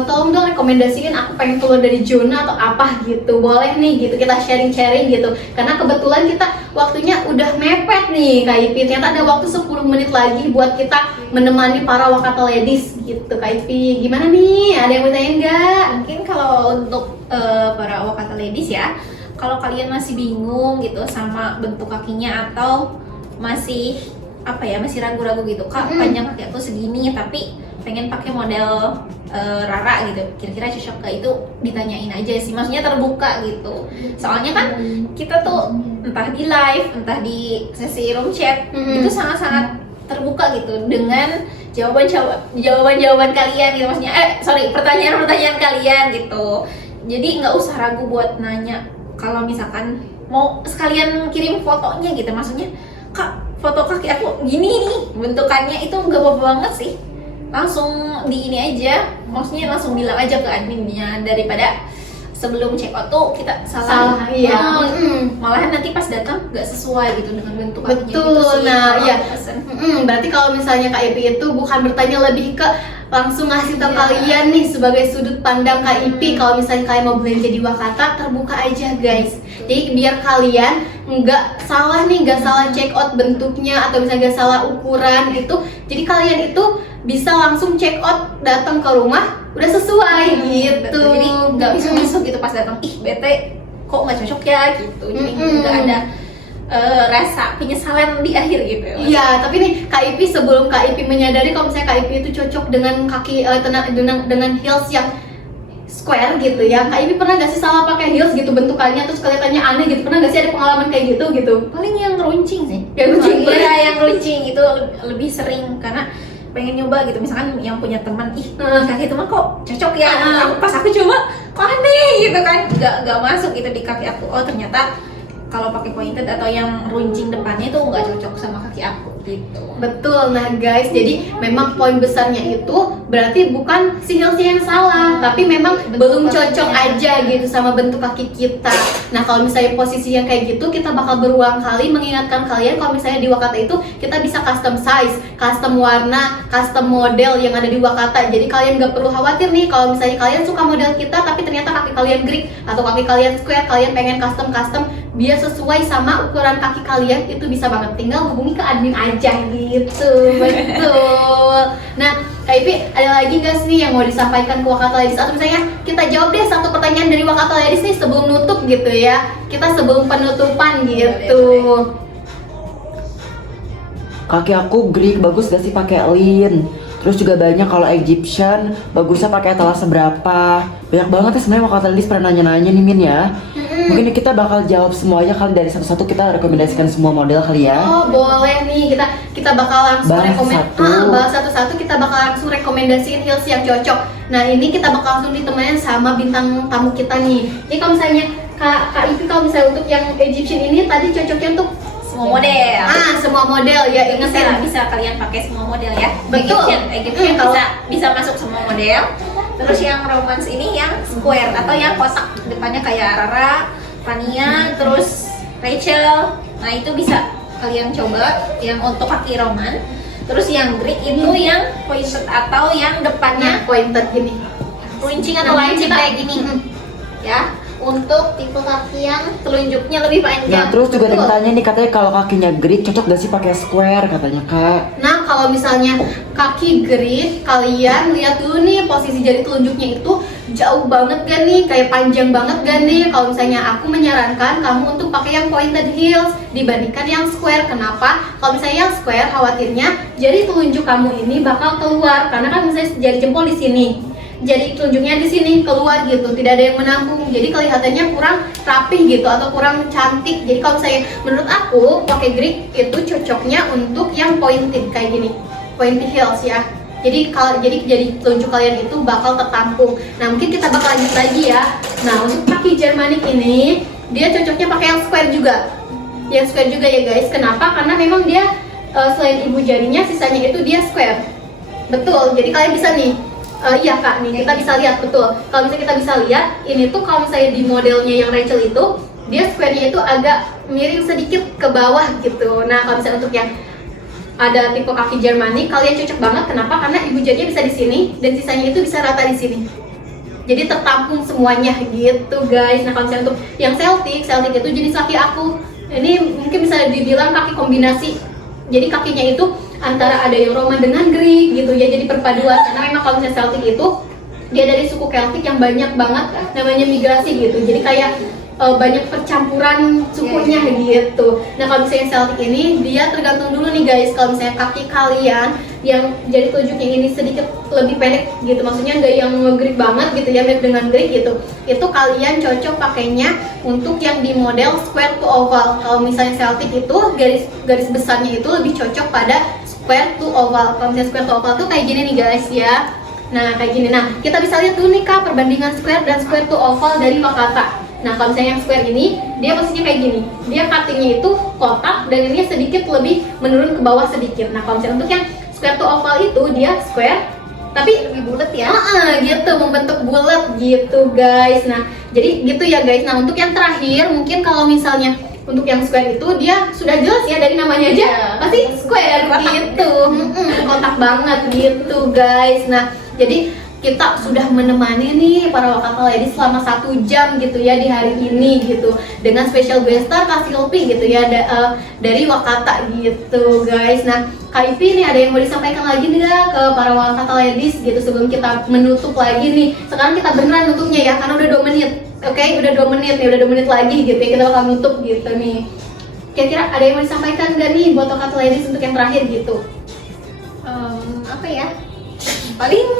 tolong dong rekomendasiin aku pengen keluar dari zona atau apa gitu, boleh nih gitu kita sharing-sharing gitu, karena kebetulan kita waktunya udah mepet nih Kak Ipi, ternyata ada waktu 10 menit lagi buat kita menemani para wakata ladies gitu. Kak Ipi gimana nih, ada yang mau tanya nggak? Mungkin kalau untuk para wakata ladies ya, kalau kalian masih bingung gitu sama bentuk kakinya atau masih apa ya, masih ragu-ragu gitu Kak, panjang kaki aku segini tapi pengen pakai model Rara gitu, kira-kira cocok gak, itu ditanyain aja sih, maksudnya terbuka gitu. Soalnya kan kita tuh entah di live, entah di sesi room chat itu sangat-sangat terbuka gitu dengan jawaban kalian gitu, maksudnya pertanyaan kalian gitu. Jadi nggak usah ragu buat nanya. Kalau misalkan mau sekalian kirim fotonya gitu, maksudnya Kak foto kaki aku gini nih bentukannya, itu nggak apa-apa banget sih, langsung di ini aja, maksudnya langsung bilang aja ke adminnya daripada sebelum check out tuh kita salah. Iya. Malahan nanti pas datang nggak sesuai gitu dengan bentuk kakinya. Betul. Gitu sih, Nah kalau iya, aku pesen. berarti kalau misalnya Kak Ipi itu bukan bertanya lebih ke langsung ngasih tau kalian nih sebagai sudut pandang Kak Ipi. Kalau misalnya kalian mau belanja di Wakata, terbuka aja guys. Jadi biar kalian nggak salah nih, nggak salah check out bentuknya atau misalnya nggak salah ukuran gitu. Jadi kalian itu bisa langsung check out, datang ke rumah udah sesuai gitu. Betul. Jadi nggak misuk-misuk gitu pas datang, ih bete kok nggak cocok ya gitu. Jadi nggak ada rasa penyesalan di akhir gitu. Iya, tapi nih Kak Ipi, sebelum Kak Ipi menyadari kalau misalnya Kak Ipi itu cocok dengan kaki dengan heels yang square gitu ya, Kak Ipi pernah gak sih salah pakai heels gitu bentukannya terus kelihatannya aneh gitu, pernah gak sih ada pengalaman kayak gitu? Paling yang runcing sih. Yang runcing, Iya, yang runcing itu lebih sering karena pengen nyoba gitu, misalkan yang punya teman, ih kaki teman kok cocok ya, pas aku coba kok aneh gitu kan, nggak masuk gitu di kaki aku. Oh ternyata kalau pakai pointed atau yang runcing depannya itu nggak cocok sama kaki aku gitu. Betul. Nah guys, jadi memang poin besarnya itu berarti bukan si heelsnya yang salah, tapi memang belum cocok aja gitu sama bentuk kaki kita. Nah kalau misalnya posisi yang kayak gitu, kita bakal berulang kali mengingatkan kalian kalau misalnya di Wakata itu kita bisa custom size, custom warna, custom model yang ada di Wakata. Jadi kalian nggak perlu khawatir nih kalau misalnya kalian suka model kita tapi ternyata kaki kalian Greek atau kaki kalian square, kalian pengen custom biar sesuai sama ukuran kaki kalian, itu bisa banget, tinggal hubungi ke admin aja gitu. Betul. Nah Kak Ipi, ada lagi nggak sih yang mau disampaikan ke Wakata Ladies? Atau misalnya kita jawab deh satu pertanyaan dari Wakata Ladies nih sebelum nutup gitu ya. Kita sebelum penutupan gitu. Kaki aku Greek, bagus gak sih pakai lin? Terus juga banyak kalau Egyptian, bagusnya pakai etalase berapa? Banyak banget ya sebenarnya Wakata Ladies pernah nanya-nanya nih Min ya. Mungkin kita bakal jawab semuanya kali dari satu-satu, kita rekomendasikan semua model kali ya. Oh boleh nih, kita bakal langsung bahas satu-satu, kita bakal langsung rekomendasiin heels yang cocok. Nah ini kita bakal langsung ditemenin sama bintang tamu kita nih. Jadi kalau misalnya Kak Ipi, kalau misalnya untuk yang Egyptian ini tadi cocoknya untuk Semua model. semua model ya, ingetin. Bisa kalian pakai semua model ya. Betul. Egyptian bisa masuk semua model. Terus yang romance ini yang square atau yang kotak, depannya kayak Rara, Fania, terus Rachel. Nah itu bisa kalian coba yang untuk kaki roman. Terus yang Greek itu yang pointed atau yang depannya pointed gini. runcing atau lancip kayak gini. Ya, untuk tipe kaki yang telunjuknya lebih panjang. Nah terus juga ada yang Betul. tanya nih, katanya kalau kakinya Greek cocok gak sih pakai square katanya Kak. Nah kalau misalnya kaki Greek, kalian lihat dulu nih posisi jari telunjuknya itu jauh banget gak nih, kayak panjang banget gak nih. Kalau misalnya aku menyarankan kamu untuk pakai yang pointed heels dibandingkan yang square. Kenapa? Kalau misalnya yang square, khawatirnya jari telunjuk kamu ini bakal keluar, karena kan misalnya jari jempol di sini, jadi telunjuknya di sini keluar gitu, tidak ada yang menampung, jadi kelihatannya kurang rapih gitu atau kurang cantik. Jadi kalau saya menurut aku pakai Greek itu cocoknya untuk yang pointed kayak gini, pointed heels ya. Jadi telunjuk kalian itu bakal tertampung. Nah mungkin kita bakal lanjut lagi ya. Nah untuk kaki Germanic ini dia cocoknya pakai yang square juga, yang square juga ya guys. Kenapa? Karena memang dia selain ibu jarinya sisanya itu dia square. Betul. Jadi kalian bisa nih. Iya Kak, nih kita bisa lihat betul. Kalau misalnya kita bisa lihat, ini tuh kalau misalnya di modelnya yang Rachel itu, dia square-nya itu agak miring sedikit ke bawah gitu. Nah kalau misalnya untuk yang ada tipe kaki Germanic, kalian cocok banget. Kenapa? Karena ibu jarinya bisa di sini dan sisanya itu bisa rata di sini. Jadi tertampung semuanya gitu guys. Nah kalau misalnya untuk yang Celtic itu jenis kaki aku. Ini mungkin bisa dibilang kaki kombinasi. Jadi kakinya itu antara ada yang Roman dengan Greek gitu ya, jadi perpaduan. Karena memang kalau misalnya Celtic itu dia dari suku Celtic yang banyak banget namanya migrasi gitu, jadi kayak banyak percampuran sukunya gitu. Nah kalau misalnya Celtic ini dia tergantung dulu nih guys. Kalau misalnya kaki kalian yang jadi telunjuknya ini sedikit lebih pendek gitu, maksudnya nggak yang Greek banget gitu ya, mirip dengan Greek gitu, itu kalian cocok pakainya untuk yang di model square to oval. Kalau misalnya Celtic itu garis besarnya itu lebih cocok pada square to oval. Kalau misalnya square to oval tuh kayak gini nih guys ya. Nah kayak gini. Nah kita bisa lihat dulu nih Kak perbandingan square dan square to oval dari Wakata. Nah kalau misalnya yang square ini dia posisinya kayak gini, dia cuttingnya itu kotak dan ini sedikit lebih menurun ke bawah sedikit. Nah kalau misalnya untuk yang square to oval itu dia square tapi lebih bulat ya. Gitu, membentuk bulat gitu guys. Nah jadi gitu ya guys. Nah untuk yang terakhir mungkin kalau misalnya untuk yang square itu dia sudah jelas ya dari namanya aja pasti square gitu, kotak banget gitu guys. Nah jadi kita sudah menemani nih para Wakata Ladies selama 1 jam gitu ya di hari ini gitu, dengan special guest star Kak Silvi gitu ya dari Wakata gitu guys. Nah Kak Ivi nih ada yang mau disampaikan lagi nggak ke para Wakata Ladies gitu sebelum kita menutup lagi nih? Sekarang kita beneran nutupnya ya karena udah 2 menit. Oke, udah 2 menit nih, udah 2 menit lagi gitu ya kita bakal nutup gitu nih. Kira-kira ada yang mau disampaikan nggak nih buat Wakata Ladies untuk yang terakhir gitu? Apa ya? Paling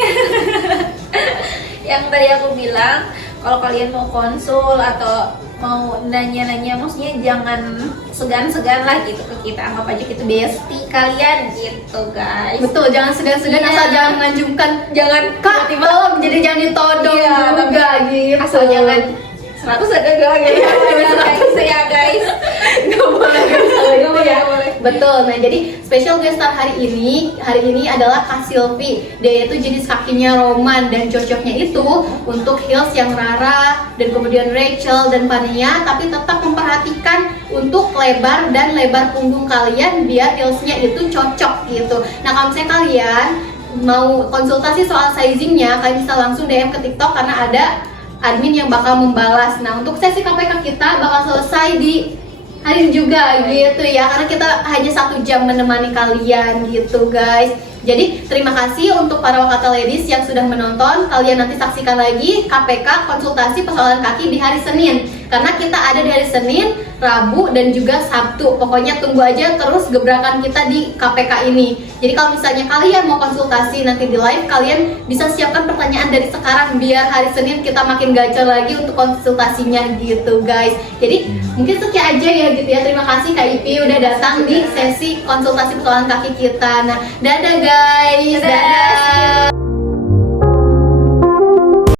yang tadi aku bilang, kalau kalian mau konsul atau mau nanya-nanya, maksudnya jangan segan-segan lah gitu ke kita, anggap aja kita bestie kalian gitu guys. Betul, jangan segan-segan, Iya. asal jangan mengancungkan, Jangan Kak, tolong, jadi jangan ditodong Iya, juga gitu. asal jangan 100 ada gak gitu ya guys. Gak boleh gitu ya. Gak boleh. Betul. Nah jadi special guest star hari ini adalah Kak Silvi. Dia itu jenis kakinya Roman dan cocoknya itu untuk heels yang Rara dan kemudian Rachel dan Fania, tapi tetap memperhatikan untuk lebar dan lebar punggung kalian biar heelsnya itu cocok gitu. Nah kalau misalnya kalian mau konsultasi soal sizingnya, kalian bisa langsung DM ke TikTok karena ada admin yang bakal membalas. Nah untuk sesi KPK kita bakal selesai di hari ini juga gitu ya, karena kita hanya 1 jam menemani kalian gitu guys. Jadi terima kasih untuk para Wakata Ladies yang sudah menonton. Kalian nanti saksikan lagi KPK konsultasi persoalan kaki di hari Senin. Karena kita ada di hari Senin, Rabu, dan juga Sabtu. Pokoknya tunggu aja terus gebrakan kita di KPK ini. Jadi kalau misalnya kalian mau konsultasi nanti di live, kalian bisa siapkan pertanyaan dari sekarang biar hari Senin kita makin gacor lagi untuk konsultasinya gitu guys. Jadi mungkin sekian aja ya gitu ya. Terima kasih Kak Ipi udah datang di sesi konsultasi persoalan kaki kita. Nah, dadah guys. Dadah. Dadah.